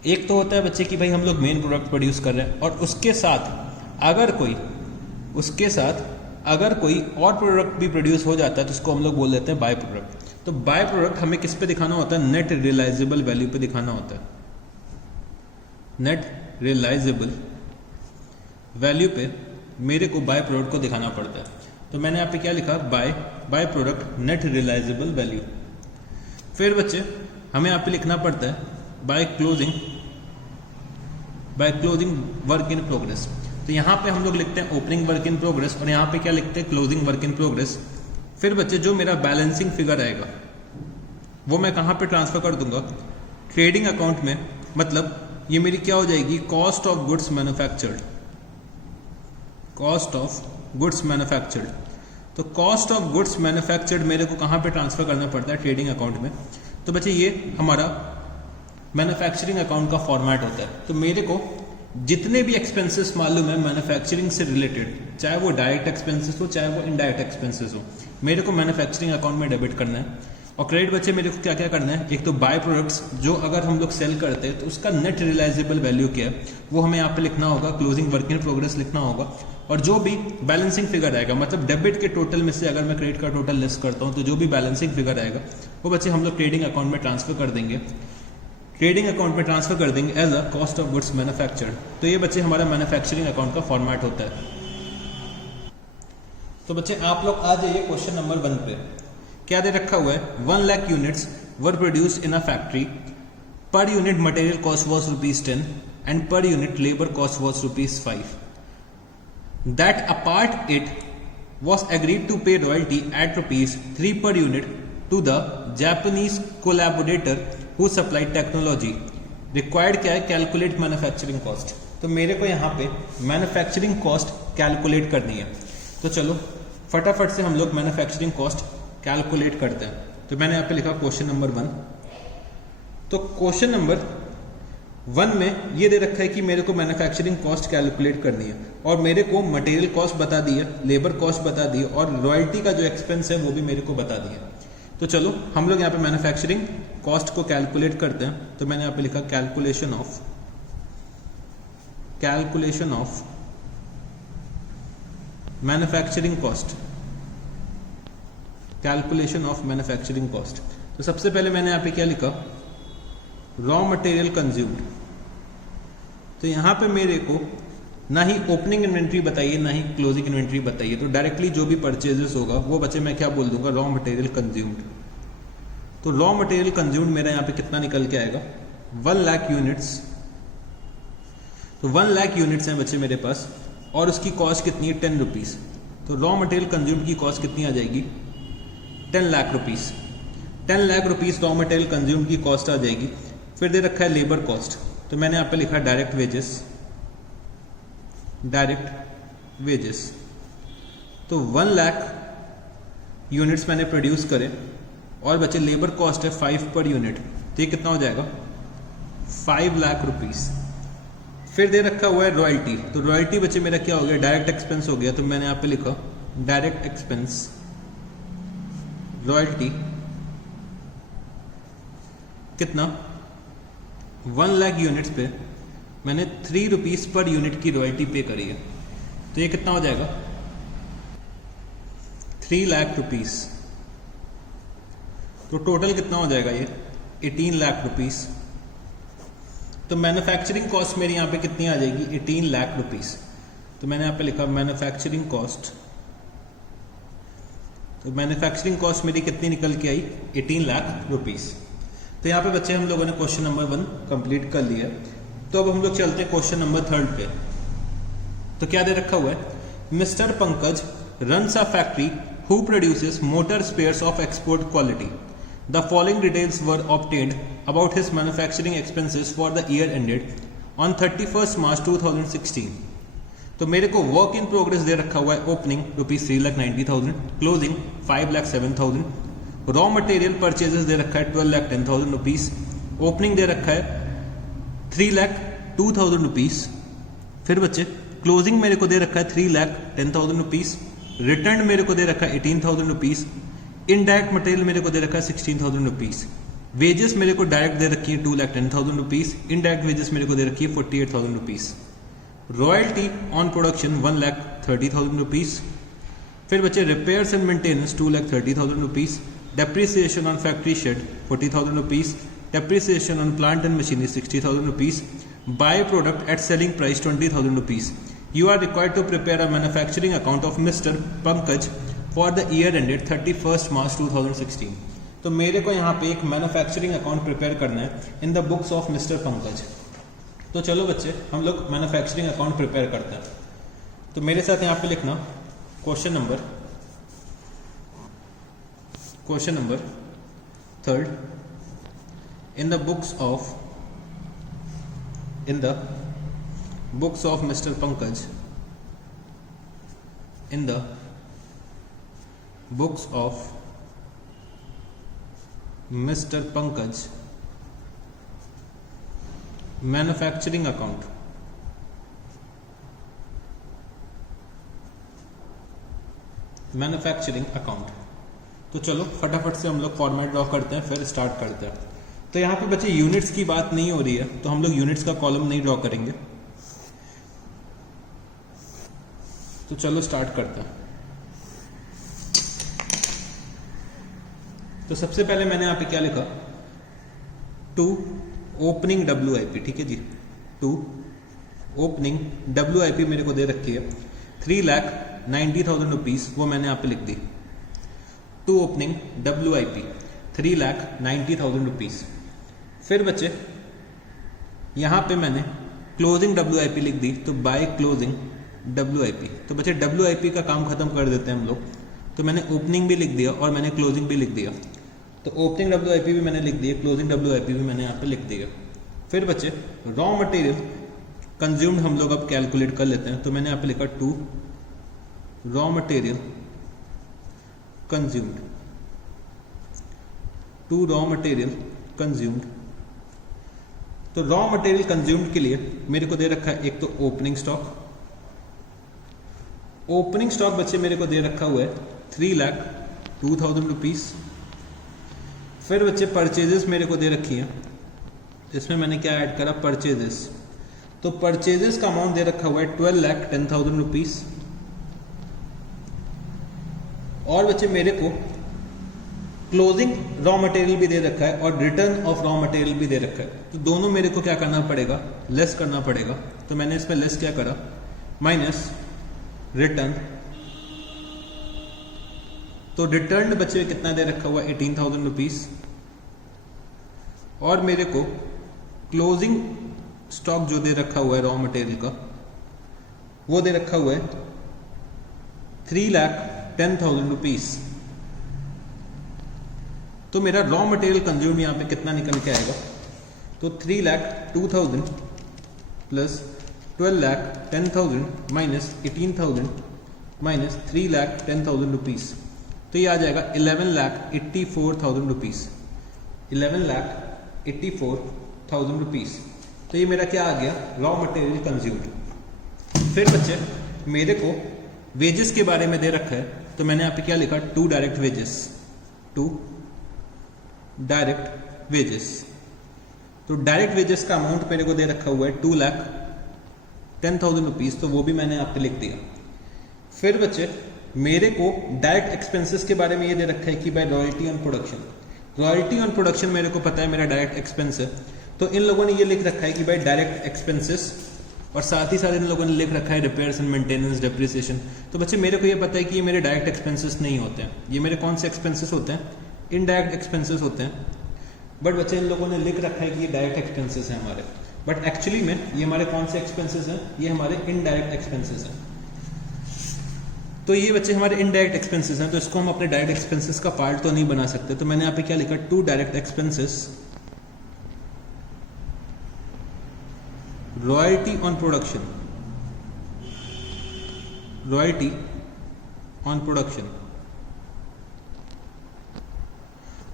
एक तो होता है बच्चे कि भाई हम लोग मेन प्रोडक्ट प्रोड्यूस कर रहे हैं और उसके साथ अगर कोई और प्रोडक्ट भी प्रोड्यूस हो जाता है तो उसको हम लोग बोल देते हैं बाय प्रोडक्ट। तो बाय प्रोडक्ट हमें किस पे दिखाना होता है, नेट रियलाइजेबल वैल्यू पे दिखाना होता है। नेट रियलाइजेबल वैल्यू पे मेरे को बाय प्रोडक्ट को दिखाना पड़ता है। तो मैंने यहाँ पे क्या लिखा, by product net realisable value. फिर बच्चे हमें यहाँ पे लिखना पड़ता है by closing work in progress. तो यहाँ पे हम लोग लिखते हैं ओपनिंग वर्क इन प्रोग्रेस और यहाँ पे क्या लिखते हैं, क्लोजिंग वर्क इन प्रोग्रेस। फिर बच्चे जो मेरा बैलेंसिंग फिगर आएगा वो मैं कहाँ पे ट्रांसफर कर दूंगा, ट्रेडिंग अकाउंट में। मतलब ये मेरी क्या हो जाएगी, cost of goods manufactured, cost of goods manufactured. तो कॉस्ट ऑफ गुड्स मैन्युफैक्चर्ड मेरे को कहाँ पे ट्रांसफर करना पड़ता है, ट्रेडिंग अकाउंट में। तो बच्चे ये हमारा मैन्युफैक्चरिंग अकाउंट का फॉर्मेट होता है। तो मेरे को जितने भी एक्सपेंसेस मालूम है मैन्युफैक्चरिंग से रिलेटेड, चाहे वो डायरेक्ट एक्सपेंसेस हो चाहे वो इनडायरेक्ट एक्सपेंसेस हो, मेरे को मैन्युफैक्चरिंग अकाउंट में डेबिट करना है। और क्रेडिट बच्चे मेरे को क्या क्या करना है, एक तो बाय प्रोडक्ट्स जो अगर हम लोग सेल करते हैं तो उसका नेट रियलाइजेबल वैल्यू क्या है वो हमें यहाँ पे लिखना होगा, क्लोजिंग वर्क इन प्रोग्रेस लिखना होगा। और जो भी बैलेंसिंग फिगर आएगा, मतलब डेबिट के टोटल में से अगर मैं क्रेडिट का टोटल लेस करता हूँ तो जो भी बैलेंसिंग फिगर आएगा वो बच्चे हम लोग ट्रेडिंग अकाउंट में ट्रांसफर कर देंगे, ट्रेडिंग अकाउंट में ट्रांसफर कर देंगे as a cost of goods manufactured. तो ये बच्चे हमारा मैन्युफैक्चरिंग अकाउंट का फॉर्मेट होता है। तो बच्चे आप लोग आ जाइए क्वेश्चन नंबर 1 पे। क्या दे रखा हुआ है, 1 lakh units were produced in a factory, per unit material cost was ₹10 and per unit labour cost was ₹5। That apart it was agreed to pay royalty at ₹3 per unit to the Japanese collaborator who supplied technology. Required क्या है, कैलकुलेट मैन्युफैक्चरिंग कॉस्ट। तो मेरे को यहाँ पे मैन्युफैक्चरिंग कॉस्ट कैलकुलेट करनी है। तो चलो फटाफट से हम लोग मैन्युफैक्चरिंग कॉस्ट कैलकुलेट करते हैं। तो मैंने यहाँ पे लिखा क्वेश्चन नंबर 1। तो क्वेश्चन नंबर 1 में ये दे रखा है कि मेरे को मैन्युफैक्चरिंग कॉस्ट कैलकुलेट करनी है और मेरे को मटेरियल कॉस्ट बता दी है, लेबर कॉस्ट बता दी है और रॉयल्टी का जो एक्सपेंस है वो भी मेरे को बता दिया। तो चलो हम लोग यहाँ पे मैन्युफैक्चरिंग कॉस्ट को कैलकुलेट करते हैं। तो मैंने यहाँ पे लिखा calculation of manufacturing cost, calculation of manufacturing cost. तो सबसे पहले मैंने यहाँ पे क्या लिखा, रॉ मटेरियल कंज्यूम्ड। तो यहाँ पे मेरे को ना ही ओपनिंग इन्वेंट्री बताइए ना ही क्लोजिंग इन्वेंट्री बताइए, तो डायरेक्टली जो भी परचेजेस होगा वो बच्चे मैं क्या बोल दूंगा, रॉ मटेरियल कंज्यूम्ड। तो रॉ मटेरियल कंज्यूम्ड मेरा यहाँ पे कितना निकल के आएगा, 1 लाख यूनिट्स। तो 1 लाख यूनिट्स हैं बच्चे मेरे पास और उसकी कॉस्ट कितनी है, 10 रुपीज़। तो रॉ मटेरियल कंज्यूम्ड की कॉस्ट कितनी आ जाएगी, 10 lakh rupees. 10 lakh rupees raw material consumed की कॉस्ट आ जाएगी। फिर दे रखा है लेबर कॉस्ट। तो मैंने यहाँ पे लिखा डायरेक्ट वेजेस। तो 1 लाख यूनिट्स मैंने प्रोड्यूस करे और बचे लेबर कॉस्ट है 5 पर यूनिट। तो ये कितना हो जाएगा, 5 लाख रुपीज़। फिर दे रखा हुआ है रॉयल्टी। तो रॉयल्टी बच्चे मेरा क्या हो गया, डायरेक्ट एक्सपेंस हो गया। तो मैंने यहाँ पे लिखा डायरेक्ट एक्सपेंस रॉयल्टी कितना, 1 लाख यूनिट्स पे मैंने 3 रुपीज़ पर यूनिट की रॉयल्टी पे करी है। तो ये कितना हो जाएगा, 3 लाख रुपीज़। तो टोटल कितना हो जाएगा ये, 18 लाख रुपीज़। तो मैन्युफैक्चरिंग कॉस्ट मेरी यहाँ पे कितनी आ जाएगी 18 लाख रुपीस। तो मैंने यहाँ पे लिखा मैन्युफैक्चरिंग कॉस्ट, तो मैन्युफैक्चरिंग कॉस्ट मेरी कितनी निकल के आई 18 लाख रुपीस। तो यहाँ पे बच्चे हम लोगों ने क्वेश्चन नंबर 1 कंप्लीट कर लिया। तो अब हम लोग चलते हैं क्वेश्चन नंबर 3 पे। तो क्या दे रखा हुआ है, mister Pankaj runs a factory who produces motor spares of export quality. The following details were obtained about his manufacturing expenses for the year ended on 31 March 2016। तो मेरे को वर्क इन प्रोग्रेस दे रखा हुआ है opening ₹3,90,000, closing ₹5,07,000, raw material purchases दे रखा है ₹12,10,000, ओपनिंग दे रखा है ₹3,02,000। फिर बच्चे क्लोजिंग मेरे को दे रखा है ₹3,10,000, रिटर्न मेरे को दे रखा है ₹18,000, इनडायरेक्ट मटेरियल मेरे को दे रखा है ₹16,000, वेजेस मेरे को डायरेक्ट दे रखी है ₹2,10,000, इनडायरेक्ट वेजेस मेरे को दे रखी है ₹48,000, रॉयल्टी ऑन प्रोडक्शन ₹1,30,000। फिर बच्चे repairs and maintenance ₹2,30,000, depreciation on factory shed ₹40,000, depreciation on plant and machinery ₹60,000, by product at selling price ₹20,000। You are required to prepare a manufacturing account of mister Pankaj for the year ended 31 March 2016। तो मेरे को यहाँ पे एक मैन्युफैक्चरिंग अकाउंट प्रिपेयर करना है in the books of mister Pankaj. तो चलो बच्चे हम लोग मैन्युफैक्चरिंग अकाउंट प्रिपेयर करते हैं। तो मेरे साथ यहाँ पे लिखना question number 3 in the books of Mr. Pankaj, in the books of Mr. Pankaj manufacturing account. Manufacturing account. तो चलो फटाफट से हम लोग फॉर्मेट ड्रॉ करते हैं, फिर स्टार्ट करते हैं। तो यहाँ पे बच्चे यूनिट्स की बात नहीं हो रही है, तो हम लोग यूनिट्स का कॉलम नहीं ड्रॉ करेंगे। तो चलो स्टार्ट करते हैं। तो सबसे पहले मैंने यहाँ पे क्या लिखा, टू ओपनिंग WIP, ठीक है जी। टू ओपनिंग WIP मेरे को दे रखी है ₹3,90,000, वो मैंने यहाँ पे लिख दी। To opening WIP ₹3,90,000। फिर बच्चे यहाँ पे मैंने क्लोजिंग WIP लिख दी, तो बाय क्लोजिंग WIP। तो बच्चे WIP का काम खत्म कर देते हैं हम लोग। तो मैंने ओपनिंग भी लिख दिया और मैंने क्लोजिंग भी लिख दिया। तो ओपनिंग WIP भी मैंने लिख दिया, क्लोजिंग WIP भी मैंने यहाँ पे लिख दिया। फिर बच्चे रॉ मटेरियल कंज्यूम्ड हम लोग अब कैलकुलेट कर लेते हैं। तो मैंने यहाँ पे लिखा to raw material consumed, to raw material consumed. तो रॉ मटेरियल कंज्यूम्ड के लिए मेरे को दे रखा है एक तो ओपनिंग स्टॉक। ओपनिंग स्टॉक बच्चे मेरे को दे रखा हुआ है ₹3,02,000। फिर बच्चे परचेजेस मेरे को दे रखी है, इसमें मैंने क्या ऐड करा, परचेजेस। तो परचेजेस का अमाउंट दे रखा हुआ है ₹12,10,000। और बच्चे मेरे को क्लोजिंग रॉ मटेरियल भी दे रखा है और रिटर्न ऑफ रॉ मटेरियल भी दे रखा है। तो दोनों मेरे को क्या करना पड़ेगा, लेस करना पड़ेगा। तो मैंने इसमें लेस क्या करा, माइनस रिटर्न। तो रिटर्न बच्चे कितना दे रखा हुआ है ₹18,000। और मेरे को क्लोजिंग स्टॉक जो दे रखा हुआ है रॉ मटेरियल का, वो दे रखा हुआ है ₹3,10,000। तो मेरा रॉ मटेरियल कंज्यूम यहाँ पे कितना निकल के आएगा, तो 3,02,000 प्लस 12,10,000 माइनस 18,000 माइनस 3,10,000। तो ये आ जाएगा 11,84,000। 11,84,000। तो ये मेरा क्या आ गया, रॉ मटेरियल कंज्यूम्ड। फिर बच्चे मेरे को वेजेस के बारे में दे रखा है, तो मैंने यहाँ पे क्या लिखा, to direct wages. To direct wages. तो डायरेक्ट वेजेस का अमाउंट मेरे को दे रखा हुआ है ₹2,10,000, तो वो भी मैंने यहाँ पे लिख दिया। फिर बच्चे मेरे को डायरेक्ट एक्सपेंसेस के बारे में ये दे रखा है कि by royalty on production. Royalty on production मेरे को पता है मेरा डायरेक्ट एक्सपेंस है, तो इन लोगों ने ये लिख रखा है कि भाई डायरेक्ट एक्सपेंसेस, और साथ ही साथ इन लोगों ने लिख रखा है रिपेयर्स एंड मेंटेनेंस, डेप्रिसिएशन। तो बच्चे मेरे को ये पता है कि ये मेरे डायरेक्ट एक्सपेंसेस नहीं होते हैं, ये मेरे कौन से एक्सपेंसेस होते हैं, इनडायरेक्ट एक्सपेंसेस होते हैं। बट बच्चे इन लोगों ने लिख रखा है कि ये डायरेक्ट एक्सपेंसेस हैं हमारे, बट एक्चुअली में ये हमारे कौन से एक्सपेंसेस हैं, ये हमारे इनडायरेक्ट एक्सपेंसेस हैं। तो ये बच्चे हमारे इनडायरेक्ट एक्सपेंसेस हैं, तो इसको हम अपने डायरेक्ट एक्सपेंसेस का पार्ट तो नहीं बना सकते। तो मैंने यहाँ पे क्या लिखा, to direct expenses, royalty on production, royalty on production.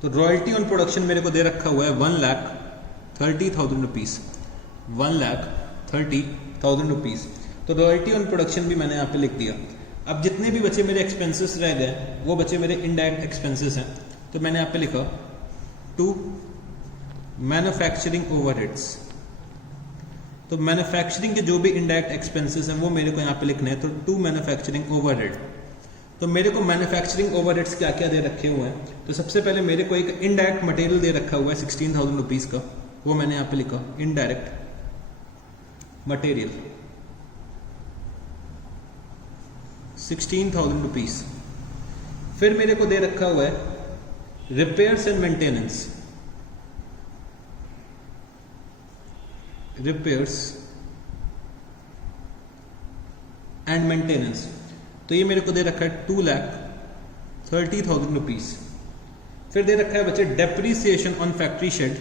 तो रॉयल्टी ऑन प्रोडक्शन मेरे को दे रखा हुआ है 1,30,000 रुपीज, 1,30,000 रुपीज। तो रॉयल्टी ऑन प्रोडक्शन भी मैंने यहाँ पे लिख दिया। अब जितने भी बचे मेरे एक्सपेंसेस रह गए वो बचे मेरे इनडायरेक्ट एक्सपेंसेस हैं। तो मैंने यहाँ पे लिखा टू मैन्युफैक्चरिंग ओवरहेड्स। तो मैन्युफैक्चरिंग के जो भी इनडायरेक्ट एक्सपेंसेस हैं वो मेरे को यहाँ पे लिखने हैं। तो टू मैन्युफैक्चरिंग ओवरहेड। तो मेरे को मैन्युफैक्चरिंग ओवरहेड्स क्या क्या दे रखे हुए हैं, तो सबसे पहले मेरे को एक इनडायरेक्ट मटेरियल दे रखा हुआ है 16,000 रुपीज का, वो मैंने यहाँ पे लिखा इनडायरेक्ट मटेरियल 16,000 रुपीज। फिर मेरे को दे रखा हुआ है repairs and maintenance, repairs and maintenance. तो ये मेरे को दे रखा है 2,30,000 रुपीज। फिर दे रखा है बच्चे depreciation on factory shade,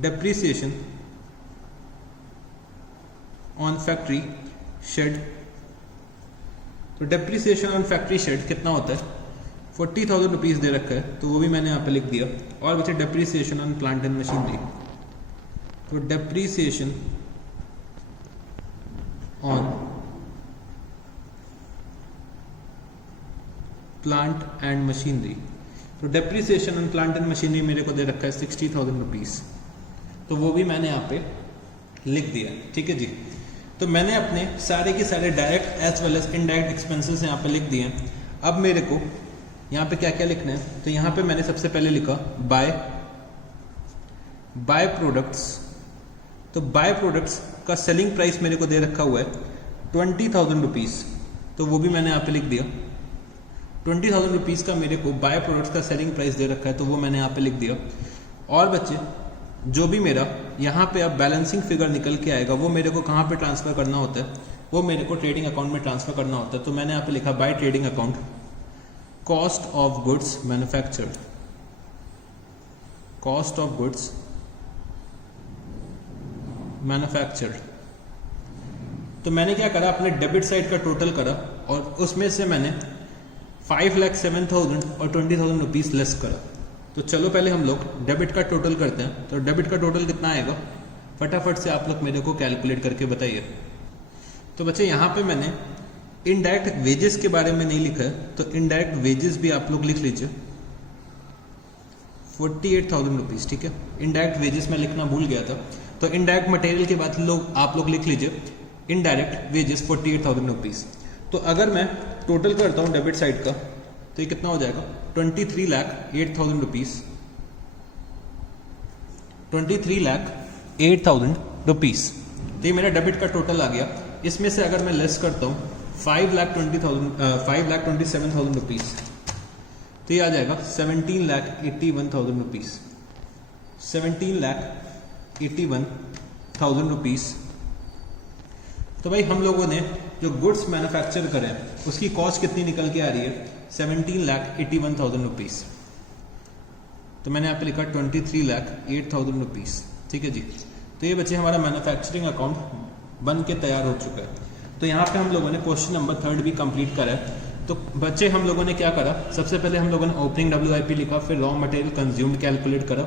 depreciation on factory shade. तो डेप्रीसिएशन ऑन फैक्ट्री शेड कितना होता है, 40,000 रुपीज दे रखा है, तो वो भी मैंने यहाँ पे लिख दिया। और बच्चे depreciation on plant and machinery, तो depreciation on plant and machinery. तो depreciation on plant and machinery मेरे को दे रखा है 60,000 रुपीज, तो वो भी मैंने यहाँ पे लिख दिया। ठीक है जी। तो मैंने अपने सारे के सारे direct as well as indirect expenses यहाँ पे लिख दिए हैं। अब मेरे को यहाँ पे क्या क्या लिखना है, तो यहाँ पे मैंने सबसे पहले लिखा बाय प्रोडक्ट्स। तो बाय प्रोडक्ट्स का सेलिंग प्राइस मेरे को दे रखा हुआ है 20,000 रुपीज, तो वो भी मैंने यहाँ पे लिख दिया। 20,000 रुपीज का मेरे को बाय प्रोडक्ट्स का सेलिंग प्राइस दे रखा है, तो वो मैंने यहाँ पे लिख दिया। और बच्चे जो भी मेरा यहाँ पे अब बैलेंसिंग फिगर निकल के आएगा वो मेरे को कहाँ पे ट्रांसफर करना होता है, वो मेरे को ट्रेडिंग अकाउंट में ट्रांसफर करना होता है। तो मैंने यहाँ पे लिखा by trading account cost of goods manufactured, cost of goods manufactured. तो मैंने क्या करा, अपने डेबिट साइड का टोटल करा और उसमें से मैंने 5,07,000 और 20,000 रुपीज लेस करा। तो चलो पहले हम लोग डेबिट का टोटल करते हैं। तो डेबिट का टोटल कितना आएगा, फटाफट से आप लोग मेरे को कैलकुलेट करके बताइए। तो बच्चे यहाँ पे मैंने इनडायरेक्ट वेजेस के बारे में नहीं लिखा है, तो इनडायरेक्ट वेजेस भी आप लोग लिख लीजिए 48,000 रुपीज। ठीक है, इनडायरेक्ट वेजेस में लिखना भूल गया था। तो इनडायरेक्ट मटेरियल के बाद आप लोग लिख लीजिए इनडायरेक्ट वेजेस 48,000 रुपीज। तो अगर मैं टोटल करता हूँ डेबिट साइड का, तो ये कितना हो जाएगा 23,08,000 रुपीज, 23,08,000 रुपीज। तो ये मेरा डेबिट का टोटल आ गया। इसमें से अगर मैं लेस करता हूँ 5,27,000 रुपीज, तो ये आ जाएगा 17,81,000 रुपीज, 17,81,000 रुपीज। तो भाई हम लोगों ने जो गुड्स मैन्युफैक्चर करें उसकी कॉस्ट कितनी निकल के आ रही है, 17,81,000 रुपीज। तो मैंने यहाँ पे लिखा 23,08,000 रुपीज। ठीक है जी। तो ये बच्चे हमारा मैन्युफैक्चरिंग अकाउंट बन के तैयार हो चुका है। तो यहाँ पे हम लोगों ने क्वेश्चन नंबर 3 भी कंप्लीट करा है। तो बच्चे हम लोगों ने क्या करा, सबसे पहले हम लोगों ने ओपनिंग WIP लिखा, फिर रॉ मटेरियल कंज्यूम्ड कैलकुलेट करा,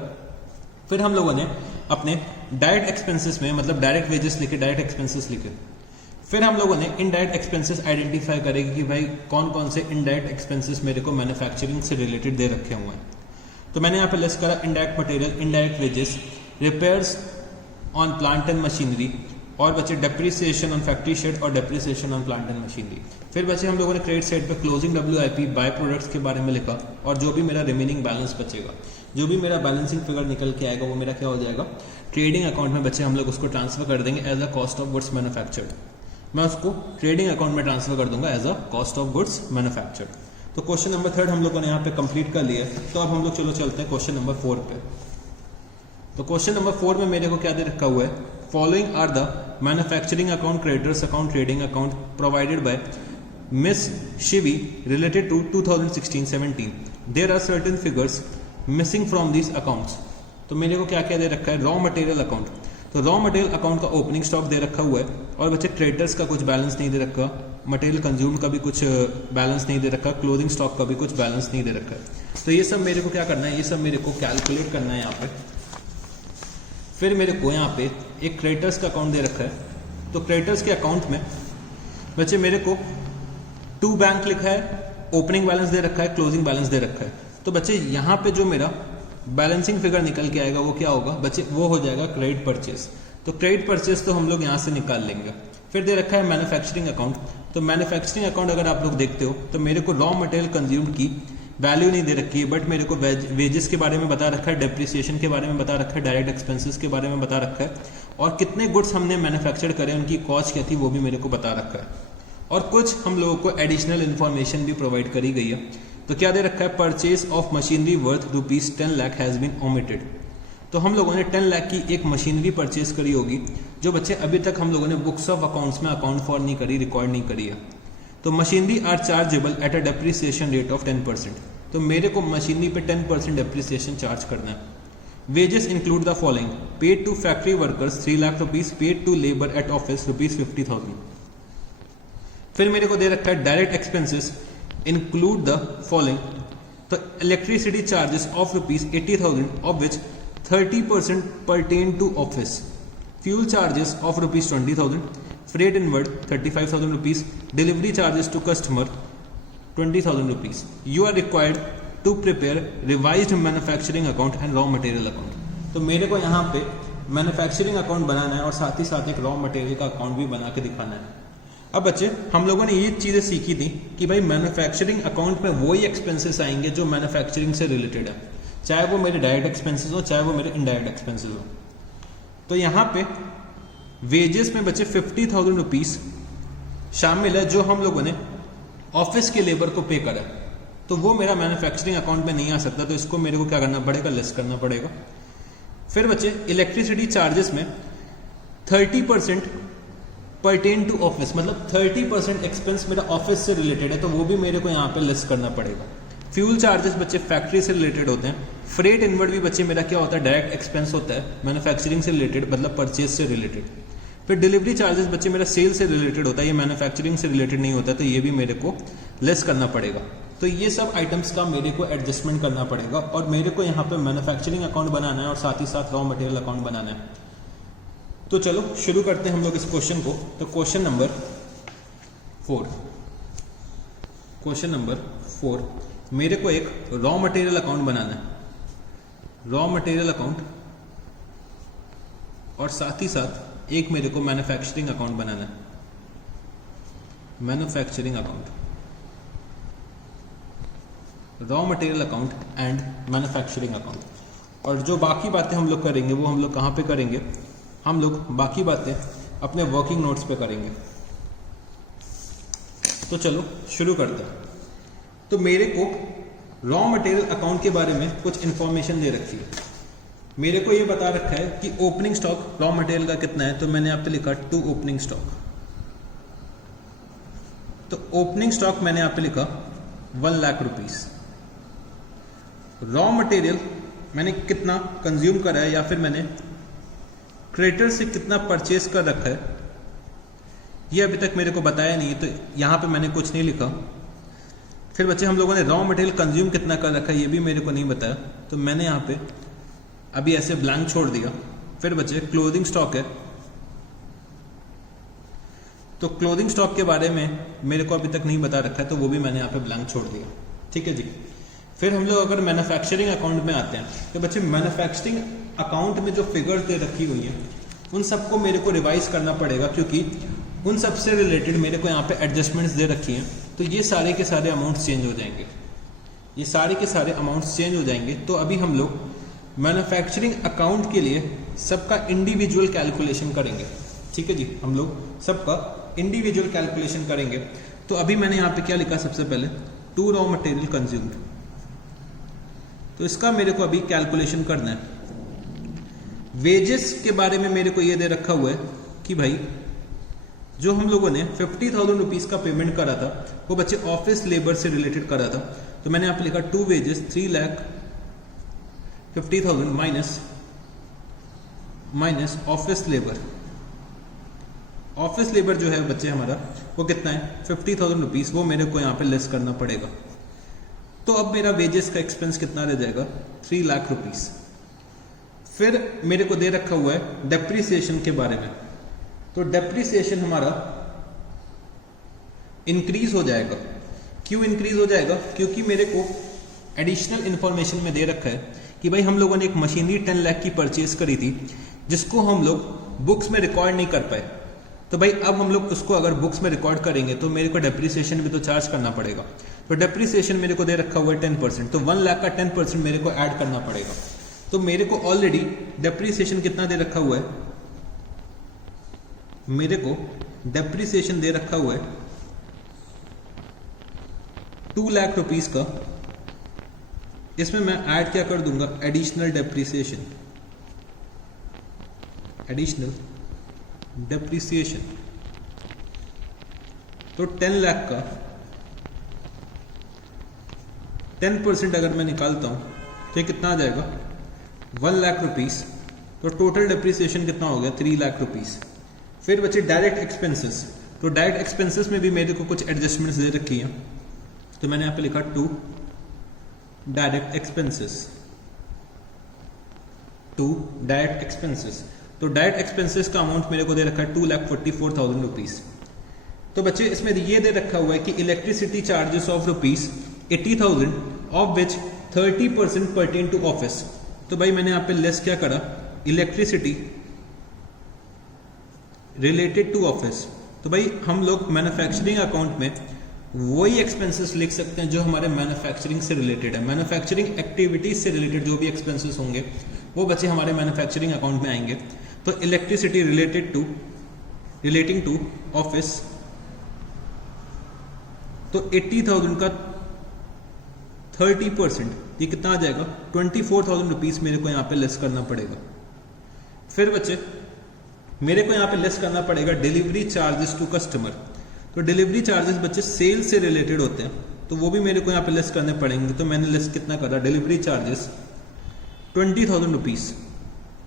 फिर हम लोगों ने अपने डायरेक्ट एक्सपेंसेस में मतलब डायरेक्ट वेजेस लिखे, डायरेक्ट एक्सपेंसेस लिखे, फिर हम लोगों ने इनडायरेक्ट एक्सपेंसेस आइडेंटिफाई करेंगे कि भाई कौन कौन से इनडायरेक्ट एक्सपेंसेस मेरे को मैन्युफैक्चरिंग से रिलेटेड दे रखे हुए हैं। तो मैंने यहाँ पे लिस्ट करा indirect material, indirect wages, repairs on plant and machinery, और बचे डेप्रिसिएशन ऑन फैक्ट्री शेड और depreciation on plant and machinery. फिर बचे हम लोगों ने क्रेडिट साइड पे क्लोजिंग WIP बाय प्रोडक्ट्स के बारे में लिखा और जो भी मेरा रिमेनिंग बैलेंस बचेगा। जो भी मेरा बैलेंसिंग फिगर निकल के आएगा वो मेरा क्या हो जाएगा, ट्रेडिंग अकाउंट में बच्चे हम लोग उसको ट्रांसफर कर देंगे as a cost of goods manufactured. मैं उसको ट्रेडिंग अकाउंट में ट्रांसफर कर दूंगा as a cost of goods manufactured. तो क्वेश्चन नंबर 3 हम लोगों ने यहाँ पे कंप्लीट कर लिया है। तो अब हम लोग चलो चलते हैं क्वेश्चन नंबर 4 पे। तो क्वेश्चन नंबर 4 में मेरे को क्या दे रखा हुआ है, following are the manufacturing account, creditors account, trading account provided by miss Shivi related to 2016-17। There are certain figures missing from this accounts. तो मेरे को क्या क्या दे रखा है, रॉ मटेरियल अकाउंट। तो रॉ मटेरियल अकाउंट का ओपनिंग स्टॉक दे रखा हुआ है और बच्चे क्रेडिटर्स का कुछ बैलेंस नहीं दे रखा, मटेरियल कंज्यूम का भी कुछ बैलेंस नहीं दे रखा, क्लोथिंग स्टॉक का भी कुछ बैलेंस नहीं दे रखा है। तो ये सब मेरे को क्या करना है, ये सब मेरे को कैलकुलेट करना है यहाँ पे। फिर मेरे को यहाँ पे एक क्रेडिटर्स का अकाउंट दे रखा है। तो क्रेडिटर्स के अकाउंट में बच्चे मेरे को 2 बैंक लिखा है, ओपनिंग बैलेंस दे रखा है, क्लोजिंग बैलेंस दे रखा है। तो बच्चे यहाँ पे जो मेरा बैलेंसिंग फिगर निकल के आएगा वो क्या होगा बच्चे, वो हो जाएगा क्रेडिट परचेस। तो क्रेडिट परचेस तो हम लोग यहाँ से निकाल लेंगे। फिर दे रखा है मैन्युफैक्चरिंग अकाउंट। तो मैन्युफैक्चरिंग अकाउंट अगर आप लोग देखते हो तो मेरे को रॉ मटेरियल कंज्यूम की वैल्यू नहीं दे रखी है, बट मेरे को वेजेस के बारे में बता रखा है, डेप्रिसिएशन के बारे में बता रखा है, डायरेक्ट एक्सपेंसेस के बारे में बता रखा है, और कितने गुड्स हमने मैन्युफैक्चर करे उनकी कॉस्ट क्या थी वो भी मेरे को बता रखा है। और कुछ हम लोगों को एडिशनल इन्फॉर्मेशन भी प्रोवाइड करी गई है। तो क्या दे रखा है, purchase of machinery worth ₹10 lakh has been omitted. तो हम लोगों ने 10 लाख की एक मशीनरी परचेज करी होगी जो बच्चे अभी तक हम लोगों ने बुक्स ऑफ अकाउंट्स में अकाउंट फॉर नहीं करी, रिकॉर्ड नहीं करी है। तो machinery are chargeable at a depreciation rate of 10%। तो मेरे को मशीनरी पे 10% डेप्रिसिएशन चार्ज करना है। Wages include the following, paid to factory workers ₹3 lakh, paid to labour at office ₹50,000। फिर मेरे को दे रखा है direct expenses include the following. तो electricity charges of ₹80,000 of which 30% pertain to office, fuel charges of ₹20,000, freight inward ₹35,000, delivery charges to customer ₹20,000. You are required to prepare revised manufacturing account and raw material account. तो मेरे को यहाँ पे मैन्युफैक्चरिंग अकाउंट बनाना है और साथ ही साथ एक रॉ मटेरियल का अकाउंट भी बना के दिखाना है। अब बच्चे हम लोगों ने ये चीज़ें सीखी थी कि भाई मैन्युफैक्चरिंग अकाउंट में वही एक्सपेंसेस आएंगे जो मैन्युफैक्चरिंग से रिलेटेड है, चाहे वो मेरे डायरेक्ट एक्सपेंसेस हो चाहे वो मेरे इनडायरेक्ट एक्सपेंसेस हो। तो यहाँ पे वेजेस में बच्चे ₹50,000 शामिल है जो हम लोगों ने ऑफिस के लेबर को पे करा, तो वो मेरा मैन्युफैक्चरिंग अकाउंट में नहीं आ सकता, तो इसको मेरे को क्या करना पड़ेगा, लेस करना पड़ेगा। फिर बच्चे इलेक्ट्रिसिटी चार्जेस में 30% परटेन टू ऑफिस, मतलब 30% एक्सपेंस मेरा ऑफिस से रिलेटेड है, तो वो भी मेरे को यहाँ पे लेस करना पड़ेगा। फ्यूल चार्जेस बच्चे फैक्ट्री से रिलेटेड होते हैं। फ्रेट इनवर्ड भी बच्चे मेरा क्या होता है, डायरेक्ट एक्सपेंस होता है, मैन्युफैक्चरिंग से रिलेटेड, मतलब परचेज से रिलेटेड। फिर डिलीवरी चार्जेस बच्चे मेरा सेल से रिलेटेड होता है, ये मैन्युफैक्चरिंग से रिलेटेड नहीं होता, तो ये भी मेरे को लेस करना पड़ेगा। तो ये सब आइटम्स का मेरे को एडजस्टमेंट करना पड़ेगा और मेरे को यहाँ पे मैन्युफैक्चरिंग अकाउंट बनाना है और साथ ही साथ रॉ मटेरियल अकाउंट बनाना है। तो चलो शुरू करते हैं हम लोग इस क्वेश्चन को। तो क्वेश्चन नंबर 4 मेरे को एक रॉ मटेरियल अकाउंट बनाना है, रॉ मटेरियल अकाउंट, और साथ ही साथ एक मेरे को मैन्युफैक्चरिंग अकाउंट बनाना है, manufacturing account, raw material account and manufacturing account. और जो बाकी बातें हम लोग करेंगे वो हम लोग कहाँ पे करेंगे, हम लोग बाकी बातें अपने वर्किंग नोट्स पे करेंगे। तो चलो शुरू करते हैं। तो मेरे को रॉ मटेरियल अकाउंट के बारे में कुछ इंफॉर्मेशन दे रखी है। मेरे को ये बता रखा है कि ओपनिंग स्टॉक रॉ मटेरियल का कितना है, तो मैंने यहाँ पे लिखा 2 ओपनिंग स्टॉक। तो ओपनिंग स्टॉक मैंने यहाँ पे लिखा ₹1 लाख। रॉ मटेरियल मैंने कितना कंज्यूम करा है या फिर मैंने क्रेडिटर से कितना परचेज कर रखा है, ये अभी तक मेरे को बताया नहीं है, तो यहाँ पे मैंने कुछ नहीं लिखा। फिर बच्चे हम लोगों ने रॉ मटेरियल कंज्यूम कितना कर रखा है ये भी मेरे को नहीं बताया, तो मैंने यहाँ पे अभी ऐसे ब्लैंक छोड़ दिया। फिर बच्चे क्लोथिंग स्टॉक है, तो क्लोथिंग स्टॉक के बारे में मेरे को अभी तक नहीं बता रखा है, तो वो भी मैंने यहाँ पे ब्लैंक छोड़ दिया। ठीक है जी। फिर हम लोग अगर मैन्युफैक्चरिंग अकाउंट में आते हैं, तो बच्चे मैन्युफैक्चरिंग अकाउंट में जो फिगर्स दे रखी हुई हैं उन सबको मेरे को रिवाइज करना पड़ेगा, क्योंकि उन सबसे रिलेटेड मेरे को यहाँ पे एडजस्टमेंट्स दे रखी हैं, तो ये सारे के सारे अमाउंट्स चेंज हो जाएंगे। ये सारे के सारे अमाउंट्स चेंज हो जाएंगे। तो अभी हम लोग मैन्युफैक्चरिंग अकाउंट के लिए सबका इंडिविजुअल कैलकुलेशन करेंगे। ठीक है जी, हम लोग सबका इंडिविजुअल कैलकुलेशन करेंगे। तो अभी मैंने यहाँ पे क्या लिखा, सबसे पहले टू रॉ मटेरियल कंज्यूम्ड, तो इसका मेरे को अभी कैलकुलेशन करना है। वेजेस के बारे में मेरे को ये दे रखा हुआ है कि भाई जो हम लोगों ने 50,000 रुपीज का पेमेंट करा था वो बच्चे ऑफिस लेबर से रिलेटेड करा था। तो मैंने यहाँ पे लिखा to wages 3,50,000 minus office labour. Office labour जो है बच्चे हमारा वो कितना है 50,000 रुपीज, वो मेरे को यहाँ पे लेस करना पड़ेगा। तो अब मेरा वेजेस का एक्सपेंस कितना रह जाएगा 3 लाख रुपीज। फिर मेरे को दे रखा हुआ है डेप्रीसिएशन के बारे में। तो डेप्रीसिएशन हमारा इंक्रीज हो जाएगा। क्यों इंक्रीज हो जाएगा? क्योंकि मेरे को एडिशनल इंफॉर्मेशन में दे रखा है कि भाई हम लोगों ने एक मशीनरी 10 लाख की परचेज करी थी जिसको हम लोग बुक्स में रिकॉर्ड नहीं कर पाए। तो भाई अब हम लोग उसको अगर बुक्स में रिकॉर्ड करेंगे तो मेरे को डेप्रीसिएशन भी तो चार्ज करना पड़ेगा। तो डेप्रीसिएशन मेरे को दे रखा हुआ है 10%, तो 1 लाख का 10% मेरे को ऐड करना पड़ेगा। तो मेरे को ऑलरेडी डेप्रीसिएशन कितना दे रखा हुआ है, मेरे को डेप्रीसिएशन दे रखा हुआ है 2 लाख रुपीज का। इसमें मैं ऐड क्या कर दूंगा, एडिशनल डेप्रीसिएशन, एडिशनल डेप्रीसिएशन। तो 10 लाख का 10% अगर मैं निकालता हूं तो ये कितना आ जाएगा 1 लाख रुपीस। तो टोटल डेप्रीसिएशन कितना हो गया 3 लाख रुपीस। फिर बचे डायरेक्ट एक्सपेंसेस। तो डायरेक्ट एक्सपेंसेस में भी मेरे को कुछ एडजस्टमेंट्स दे रखी हैं। तो मैंने यहां पे लिखा to direct expenses, to direct expenses. तो डायरेक्ट एक्सपेंसेस का अमाउंट मेरे को दे रखा है 2,44,000 रुपीज। तो बच्चे इसमें ये दे रखा हुआ है कि electricity charges of rupees 80,000 of which 30% pertain to office. तो भाई मैंने यहाँ पे लेस क्या करा, इलेक्ट्रिसिटी रिलेटेड टू ऑफिस। तो भाई हम लोग मैन्युफैक्चरिंग अकाउंट में वही एक्सपेंसेस लिख सकते हैं जो हमारे मैन्युफैक्चरिंग से रिलेटेड है। मैन्युफैक्चरिंग एक्टिविटीज से रिलेटेड जो भी एक्सपेंसेस होंगे वो बच्चे हमारे मैन्युफैक्चरिंग अकाउंट में आएंगे। तो इलेक्ट्रिसिटी रिलेटिंग टू ऑफिस, तो 80,000 का 30%, ये कितना आ जाएगा 24,000 रुपीज मेरे को यहाँ पे लेस करना पड़ेगा। फिर बच्चे मेरे को यहाँ पे लेस करना पड़ेगा डिलीवरी चार्जेस टू कस्टमर। तो डिलीवरी चार्जेस बच्चे सेल से रिलेटेड होते हैं, तो वो भी मेरे को यहाँ पे लेस करने पड़ेंगे। तो मैंने लेस कितना करा, डिलीवरी चार्जेस 20,000 रुपीज।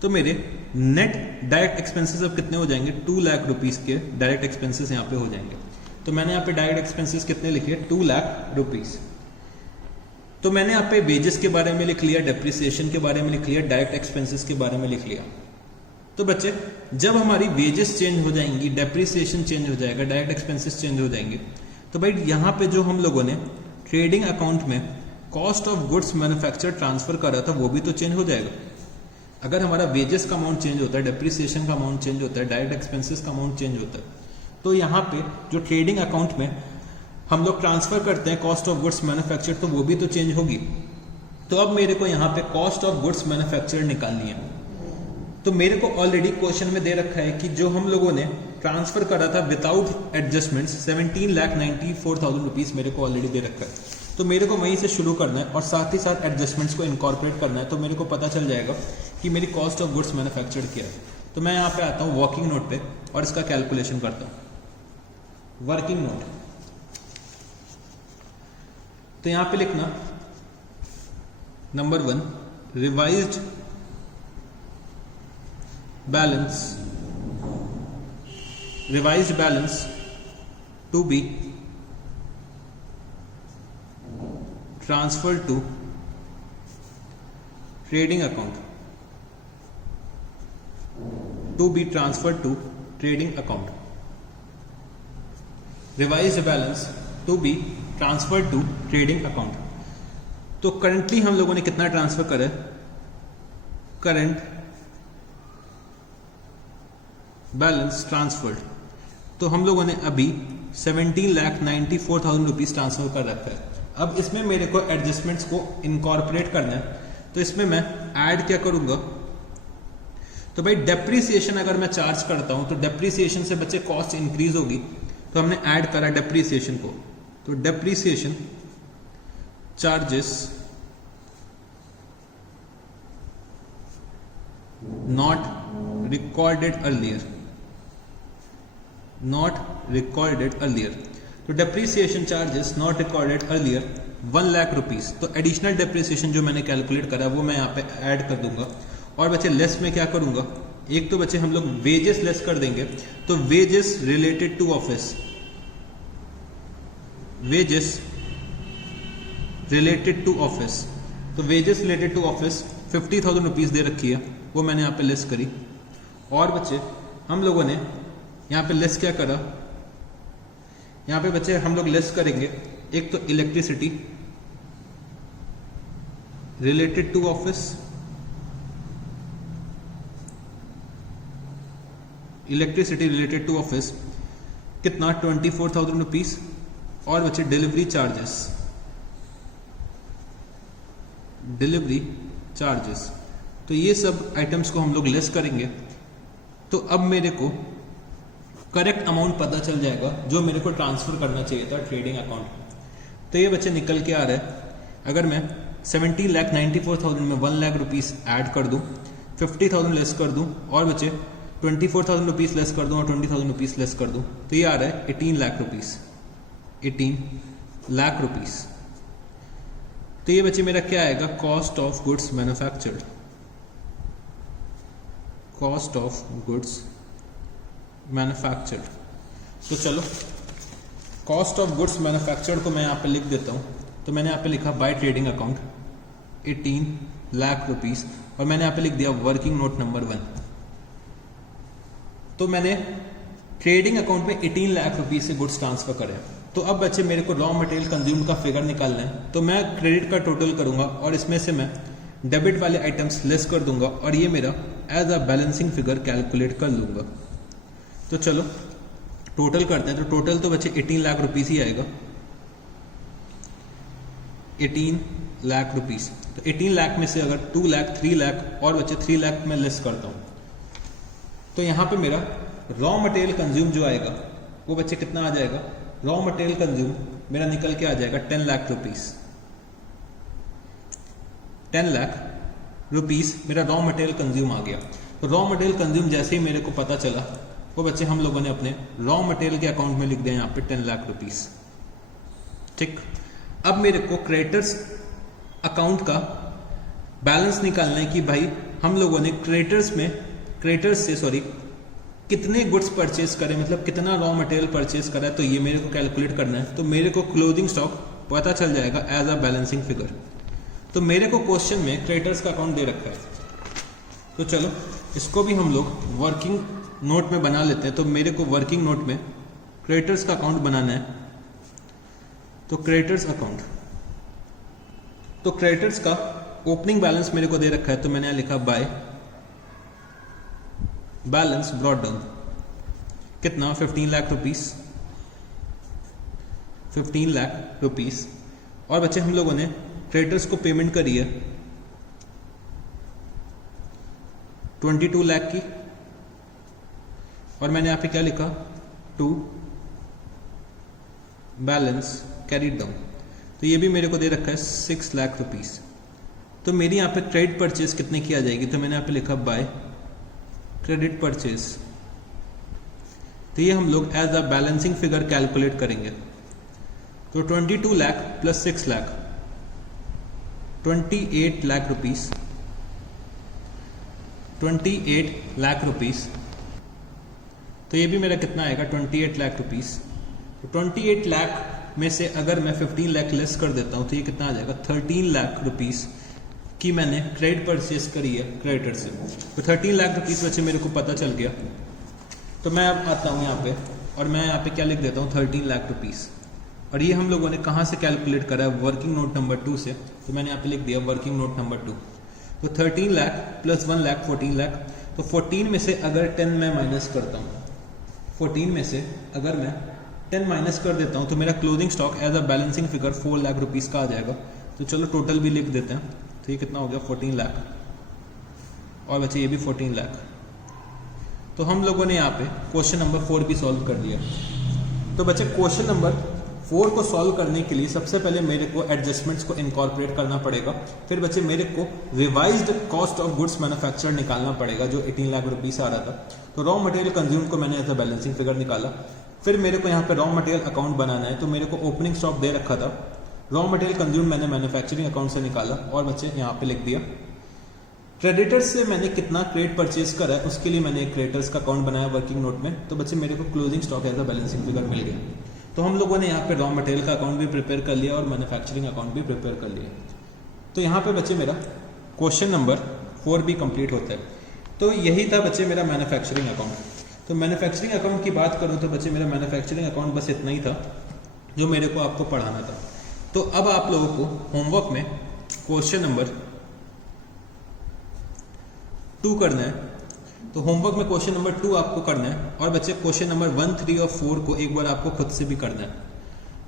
तो मेरे नेट डायरेक्ट एक्सपेंसेस अब कितने हो जाएंगे 2 लाख रुपीज के डायरेक्ट एक्सपेंसेस यहाँ पे हो जाएंगे। तो मैंने यहाँ पे डायरेक्ट एक्सपेंसेस कितने लिखे 2 लाख रुपीज। तो मैंने यहाँ पे वेजेस के बारे में लिख लिया, डेप्रिसिएशन के बारे में लिख लिया, डायरेक्ट एक्सपेंसेस के बारे में लिख लिया। तो बच्चे जब हमारी वेजेस चेंज हो जाएंगी, डेप्रिसिएशन चेंज हो जाएगा, डायरेक्ट एक्सपेंसेस चेंज हो जाएंगे, तो भाई यहाँ पे जो हम लोगों ने ट्रेडिंग अकाउंट में cost of goods manufacture transfer करा था वो भी तो चेंज हो जाएगा। अगर हमारा वेजेस का अमाउंट चेंज होता है, डेप्रिसिएशन का अमाउंट चेंज होता है, डायरेक्ट एक्सपेंसेस का अमाउंट चेंज होता है, तो यहाँ पे जो ट्रेडिंग अकाउंट में हम लोग ट्रांसफर करते हैं कॉस्ट ऑफ गुड्स मैन्युफैक्चर, तो वो भी तो चेंज होगी। तो अब मेरे को यहाँ पे कॉस्ट ऑफ गुड्स मैन्युफैक्चर निकालनी है। तो मेरे को ऑलरेडी क्वेश्चन में दे रखा है कि जो हम लोगों ने ट्रांसफर करा था विदाउट एडजस्टमेंट्स 17,94,000 रुपीज मेरे को ऑलरेडी दे रखा है। तो मेरे को वहीं से शुरू करना है और साथ ही साथ एडजस्टमेंट्स को इनकॉर्पोरेट करना है। तो मेरे को पता चल जाएगा कि मेरी कॉस्ट ऑफ गुड्स मैन्युफैक्चर्ड क्या है। तो मैं यहाँ पे आता हूँ वर्किंग नोट पे और इसका कैलकुलेशन करता हूँ। वर्किंग नोट, तो यहाँ पे लिखना number 1 revised balance to be transfer to trading account, to be transfer to trading account, revised balance to be transfer to trading account. तो करंटली हम लोगों ने कितना ट्रांसफर करा है, करंट बैलेंस ट्रांसफर्ड, तो हम लोगों ने अभी 17,94,000 रुपीज ट्रांसफर कर रखा है। अब इसमें मेरे को एडजस्टमेंट्स को इनकॉर्पोरेट करना है, तो इसमें मैं ऐड क्या करूंगा, तो भाई डेप्रीसिएशन अगर मैं चार्ज करता हूं तो डेप्रीसिएशन से बच्चे कॉस्ट इंक्रीज होगी, तो हमने ऐड करा डेप्रीसिएशन को, तो depreciation charges not recorded earlier, तो depreciation charges not recorded earlier 1 lakh rupees. तो एडिशनल डेप्रीसिएशन जो मैंने कैलकुलेट करा वो मैं यहाँ पे ऐड कर दूंगा। और बच्चे लेस में क्या करूंगा, एक तो बच्चे हम लोग वेजेस लेस कर देंगे, तो wages related to office, wages related to office, तो wages related to office 50,000 rupees दे रखी है, वो मैंने यहाँ पे लेस करी। और बच्चे हम लोगों ने यहाँ पे लेस क्या करा, यहाँ पे बच्चे हम लोग लेस करेंगे एक तो electricity related to office, electricity related to office कितना 24,000 रुपीज। और बच्चे डिलीवरी चार्जेस, डिलीवरी चार्जेस, तो ये सब आइटम्स को हम लोग लेस करेंगे। तो अब मेरे को करेक्ट अमाउंट पता चल जाएगा जो मेरे को ट्रांसफर करना चाहिए था ट्रेडिंग अकाउंट। तो ये बच्चे निकल के आ रहा है, अगर मैं 17,94,000 में 1 लाख रुपीस ऐड कर दूं, 50,000 लेस कर दूं, और बच्चे 24,000 रुपीस लेस कर दूं और 20,000 रुपीस लेस कर दूं, तो ये आ रहा है 18 लाख रुपीस, 18 लाख रुपीस। तो ये बच्चे मेरा क्या आएगा, cost of goods manufactured, cost of goods manufactured. तो चलो कॉस्ट ऑफ गुड्स मैन्युफैक्चर्ड को मैं यहाँ पे लिख देता हूँ। तो मैंने यहाँ पे लिखा by trading account 18 lakh rupees, और मैंने यहाँ पे लिख दिया वर्किंग नोट नंबर 1। तो मैंने ट्रेडिंग अकाउंट में 18 लाख रुपीस से गुड्स ट्रांसफर करे। तो अब बच्चे मेरे को रॉ मटेरियल कंज्यूम्ड का फिगर निकालना है, तो मैं क्रेडिट का टोटल करूंगा और इसमें से मैं डेबिट वाले आइटम्स लेस कर दूंगा, और ये मेरा as a balancing figure calculate कर लूंगा। तो चलो टोटल करते हैं। तो टोटल तो बच्चे 18 लाख रुपीस ही आएगा, 18 लाख रुपीस। तो 18 लाख में से अगर 2 लाख, 3 लाख और बच्चे 3 लाख में लेस करता हूं, तो यहां पे मेरा रॉ मटेरियल कंज्यूम जो आएगा वो बच्चे कितना आ जाएगा, रॉ मटेरियल कंज्यूम मेरा निकल के आ जाएगा 10 लाख रुपीस। 10 लाख रुपीस मेरा रॉ मटेरियल कंज्यूम आ गया। तो रॉ मटेरियल कंज्यूम जैसे ही मेरे को पता चला, वो बच्चे हम लोगों ने अपने रॉ मटेरियल के अकाउंट में लिख दिया यहाँ पे 10 लाख रुपीस। ठीक, अब मेरे को क्रेडिटर्स अकाउंट का बैलेंस निकालना है कि भाई हम लोगों ने क्रेडिटर्स से कितने गुड्स परचेज करे, मतलब कितना रॉ मटेरियल परचेज करा है, तो ये मेरे को कैलकुलेट करना है। तो मेरे को क्लोजिंग स्टॉक पता चल जाएगा एज अ बैलेंसिंग फिगर। तो मेरे को क्वेश्चन में क्रेडिटर्स का अकाउंट दे रखा है, तो चलो इसको भी हम लोग वर्किंग नोट में बना लेते हैं। तो मेरे को वर्किंग नोट में क्रेडिटर्स का अकाउंट बनाना है। तो क्रेडिटर्स अकाउंट, तो क्रेडिटर्स का ओपनिंग बैलेंस मेरे को दे रखा है, तो मैंने यहां लिखा बाय बैलेंस ब्रॉट डाउन कितना 15 लाख रुपीस, 15 लाख रुपीस। और बच्चे हम लोगों ने क्रेडिटर्स को पेमेंट करी है 22 लाख की, और मैंने यहां पे क्या लिखा, टू बैलेंस कैरीड डाउन। तो ये भी मेरे को दे रखा है 6 लाख रुपीस। तो मेरी यहाँ पे क्रेडिट परचेज कितने की आ जाएगी, तो मैंने यहाँ पे लिखा बाय क्रेडिट परचेज। तो ये हम लोग as a balancing figure calculate करेंगे। तो 22 lakh plus 6 lakh 28 lakh rupees, 28 lakh rupees. तो ये भी मेरा कितना आएगा 28 लाख रुपीस। तो 28 लाख में से अगर मैं 15 लाख लेस कर देता हूँ तो ये कितना आ जाएगा 13 लाख रुपीस की मैंने क्रेडिट परचेज करी है क्रेडिटर से। तो 13 लाख रुपीस बच्चे मेरे को पता चल गया। तो मैं अब आता हूँ यहाँ पे और मैं यहाँ पे क्या लिख देता हूँ 13 लाख रुपीस। और ये हम लोगों ने कहाँ से कैलकुलेट करा है, वर्किंग नोट नंबर 2 से। तो मैंने यहाँ पे लिख दिया वर्किंग नोट नंबर 2। तो 13 लाख प्लस 1 लाख 14 लाख। तो 14 में से अगर 10 मैं माइनस करता हूँ, 14 में से अगर मैं 10 माइनस कर देता हूँ तो मेरा closing stock as a balancing figure 4 lakh rupees का आ जाएगा। तो चलो टोटल भी लिख देते हैं। तो ये कितना हो गया 14 लाख, और बच्चे ये भी 14 लाख। तो हम लोगों ने यहाँ पे क्वेश्चन नंबर 4 भी सॉल्व कर दिया। तो बच्चे क्वेश्चन नंबर 4 को सॉल्व करने के लिए सबसे पहले मेरे को एडजस्टमेंट्स को इनकॉर्पोरेट करना पड़ेगा। फिर बच्चे मेरे को revised cost of goods manufactured निकालना पड़ेगा जो 18 लाख रुपीस आ रहा था। तो रॉ मटेरियल कंज्यूम को मैंने एज अ बैलेंसिंग फिगर निकाला। फिर मेरे को यहाँ पे रॉ मटेरियल अकाउंट बनाना है, तो मेरे को ओपनिंग स्टॉक दे रखा था। रॉ मटेरियल कंज्यूम मैंने मैन्युफैक्चरिंग अकाउंट से निकाला और बच्चे यहाँ पे लिख दिया। क्रेडिटर्स से मैंने कितना क्रेडिट परचेज करा है उसके लिए मैंने एक क्रेडिटर्स का अकाउंट बनाया वर्किंग नोट में। तो बच्चे मेरे को closing stock as a balancing figure मिल गया। तो हम लोगों ने यहाँ पे रॉ मटेरियल का अकाउंट भी प्रिपेयर कर लिया और मैन्युफैक्चरिंग अकाउंट भी प्रिपेयर कर लिया। तो यहाँ पे बच्चे मेरा क्वेश्चन नंबर 4 भी कंप्लीट होता है। तो यही था बच्चे मेरा मैन्युफैक्चरिंग अकाउंट। तो मैन्युफैक्चरिंग अकाउंट की बात करूँ तो बच्चे मेरा मैन्युफैक्चरिंग अकाउंट बस इतना ही था जो मेरे को आपको पढ़ाना था। तो अब आप लोगों को होमवर्क में क्वेश्चन नंबर 2 करना है। तो होमवर्क में क्वेश्चन नंबर 2 आपको करना है और बच्चे क्वेश्चन नंबर 1, 3 और 4 को एक बार आपको खुद से भी करना है।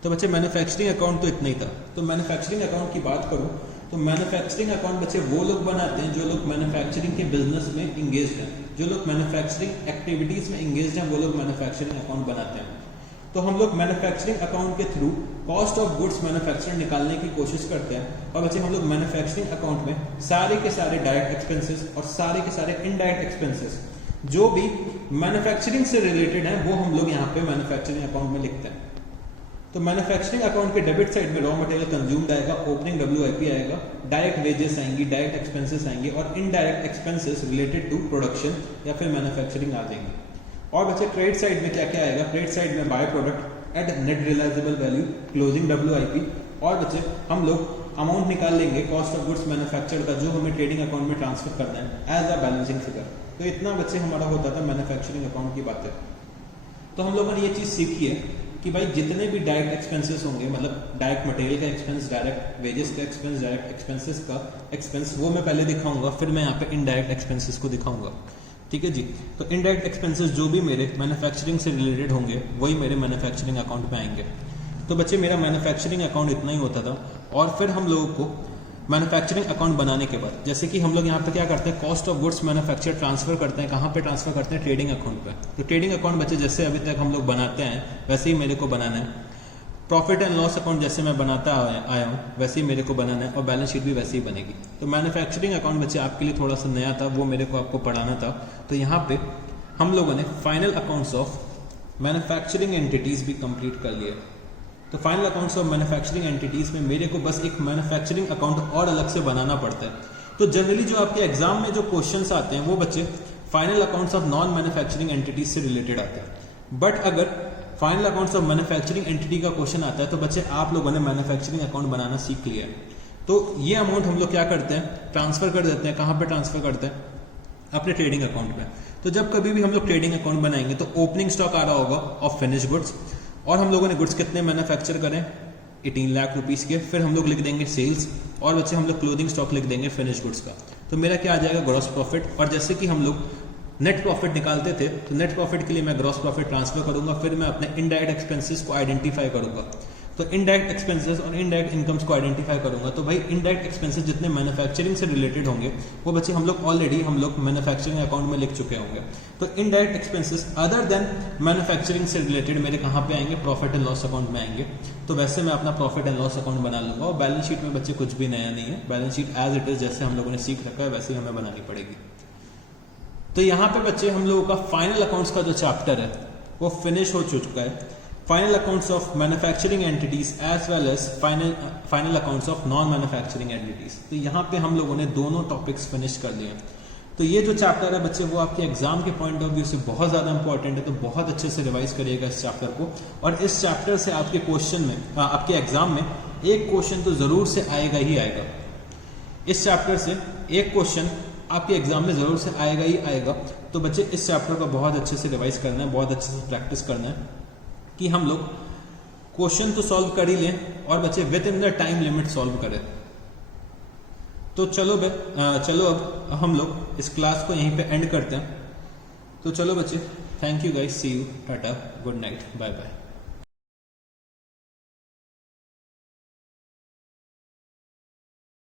तो बच्चे मैन्युफैक्चरिंग अकाउंट तो इतना ही था। तो मैन्युफैक्चरिंग अकाउंट की बात करूं तो मैन्युफैक्चरिंग अकाउंट बच्चे वो लोग बनाते हैं जो लोग मैन्युफैक्चरिंग के बिजनेस में इंगेज हैं, जो लोग मैन्युफैक्चरिंग एक्टिविटीज में इंगेज हैं वो लोग मैन्युफैक्चरिंग अकाउंट बनाते हैं। तो हम लोग मैन्युफैक्चरिंग अकाउंट के through cost of goods manufacture निकालने की कोशिश करते हैं। और बच्चे हम लोग मैन्युफैक्चरिंग अकाउंट में सारे के सारे डायरेक्ट एक्सपेंसेस और सारे के सारे इनडायरेक्ट एक्सपेंसेस जो भी मैन्युफैक्चरिंग से रिलेटेड है वो हम लोग यहाँ पे मैन्युफैक्चरिंग अकाउंट में लिखते हैं। तो मैन्युफैक्चरिंग अकाउंट के डेबिट साइड में रॉ मटेरियल कंज्यूम्ड आएगा, ओपनिंग WIP आएगा, डायरेक्ट वेजेस आएंगी, डायरेक्ट एक्सपेंसेस आएंगे और indirect expenses related to production या फिर मैन्युफैक्चरिंग आ जाएंगे। और बच्चे क्रेडिट साइड में क्या क्या आएगा? क्रेडिट साइड में by product at net realisable value, closing WIP और बच्चे हम लोग अमाउंट निकाल लेंगे कॉस्ट ऑफ गुड्स मैन्युफैक्चर्ड का जो हमें ट्रेडिंग अकाउंट में ट्रांसफर करना है एज अ बैलेंसिंग फिगर। तो इतना बच्चे हमारा होता था मैन्युफैक्चरिंग अकाउंट की बातें। तो हम लोगों ने ये चीज़ सीखी है कि भाई जितने भी डायरेक्ट एक्सपेंसेस होंगे, मतलब डायरेक्ट मटेरियल का एक्सपेंस, डायरेक्ट वेजेस का एक्सपेंस, डायरेक्ट एक्सपेंसेस का एक्सपेंस, वो मैं पहले दिखाऊंगा, फिर मैं यहाँ पे इनडायरेक्ट एक्सपेंसेस को दिखाऊंगा। ठीक है जी। तो इनडायरेक्ट एक्सपेंसेस जो भी मेरे मैन्युफैक्चरिंग से रिलेटेड होंगे वही मेरे मैन्युफैक्चरिंग अकाउंट में आएंगे। तो बच्चे मेरा मैन्युफैक्चरिंग अकाउंट इतना ही होता था। और फिर हम लोगों को मैन्युफैक्चरिंग अकाउंट बनाने के बाद जैसे कि हम लोग यहाँ पे क्या करते हैं, cost of goods manufacture transfer करते हैं। कहाँ पे ट्रांसफर करते हैं? ट्रेडिंग अकाउंट पे। तो ट्रेडिंग अकाउंट बच्चे जैसे अभी तक हम लोग बनाते हैं वैसे ही मेरे को बनाना है। प्रॉफिट एंड लॉस अकाउंट जैसे मैं बनाता आया हूँ वैसे ही मेरे को बनाना है और बैलेंस शीट भी वैसे ही बनेगी। तो मैन्युफैक्चरिंग अकाउंट बच्चे आपके लिए थोड़ा सा नया था, वो मेरे को आपको पढ़ाना था। तो यहाँ पे हम लोगों ने final accounts of manufacturing entities भी कंप्लीट कर लिए। तो final accounts of manufacturing entities में मेरे को बस एक मैन्युफैक्चरिंग अकाउंट और अलग से बनाना पड़ता है। तो जनरली जो आपके एग्जाम में जो क्वेश्चंस आते हैं वो बच्चे final accounts of non manufacturing entities से रिलेटेड आते हैं। बट अगर final accounts of manufacturing entity का क्वेश्चन आता है तो बच्चे आप लोगों ने मैन्युफैक्चरिंग अकाउंट बनाना सीख लिया है। तो ये अमाउंट हम लोग क्या करते हैं, ट्रांसफर कर देते हैं। कहाँ पे ट्रांसफर करते हैं? अपने ट्रेडिंग अकाउंट में। तो जब कभी भी हम लोग ट्रेडिंग अकाउंट बनाएंगे तो ओपनिंग स्टॉक आ रहा होगा ऑफ फिनिश गुड्स, और हम लोगों ने गुड्स कितने मैन्युफैक्चर करें? 18 लाख रुपीस के। फिर हम लोग लिख देंगे सेल्स और बच्चे हम लोग क्लोजिंग स्टॉक लिख देंगे फिनिश गुड्स का। तो मेरा क्या आ जाएगा? Gross profit. और जैसे कि हम लोग नेट प्रॉफिट निकालते थे तो नेट प्रॉफिट के लिए मैं ग्रॉस प्रॉफिट ट्रांसफर करूंगा, फिर मैं अपने इनडायरेक्ट एक्सपेंसेस को आइडेंटिफाई करूंगा। तो इनडायरेक्ट एक्सपेंसेस और इनडायरेक्ट इनकम्स को आइडेंटिफाई करूंगा। तो भाई इनडायरेक्ट एक्सपेंसेस जितने मैन्युफैक्चरिंग से रिलेटेड होंगे वो बच्चे हम लोग ऑलरेडी मैन्युफैक्चरिंग अकाउंट में लिख चुके होंगे। तो indirect expenses other than manufacturing से रिलेटेड मेरे कहाँ पे आएंगे? प्रॉफिट एंड लॉस अकाउंट में आएंगे। तो वैसे मैं अपना प्रॉफिट एंड लॉस अकाउंट बना लूंगा। और बैलेंस शीट में बच्चे कुछ भी नया नहीं है, balance sheet as it is जैसे हम लोगों ने सीख रखा है वैसे ही हमें बनानी पड़ेगी। तो यहाँ पे बच्चे हम लोगों का फाइनल अकाउंट्स का जो चैप्टर है वो फिनिश हो चुका है। Final accounts of manufacturing entities as well as final accounts of non manufacturing entities. तो यहाँ पे हम लोगों ने दोनों टॉपिक्स फिनिश कर लिए। तो ये जो चैप्टर है बच्चे वो आपके एग्जाम के पॉइंट ऑफ व्यू से बहुत ज़्यादा इंपॉर्टेंट है। तो बहुत अच्छे से रिवाइज करिएगा इस चैप्टर को। और इस चैप्टर से आपके क्वेश्चन में आपके एग्जाम में एक क्वेश्चन तो ज़रूर से आएगा ही आएगा। इस चैप्टर से एक क्वेश्चन आपके एग्जाम में ज़रूर से आएगा ही आएगा। तो बच्चे इस चैप्टर को बहुत अच्छे से रिवाइज करना है, बहुत अच्छे से प्रैक्टिस करना है कि हम लोग क्वेश्चन तो सॉल्व कर ही लें और बच्चे with in the time limit solve करें। तो चलो अब हम लोग इस क्लास को यहीं पे एंड करते हैं। तो चलो बच्चे, thank you guys, see you, tata, good night, bye bye.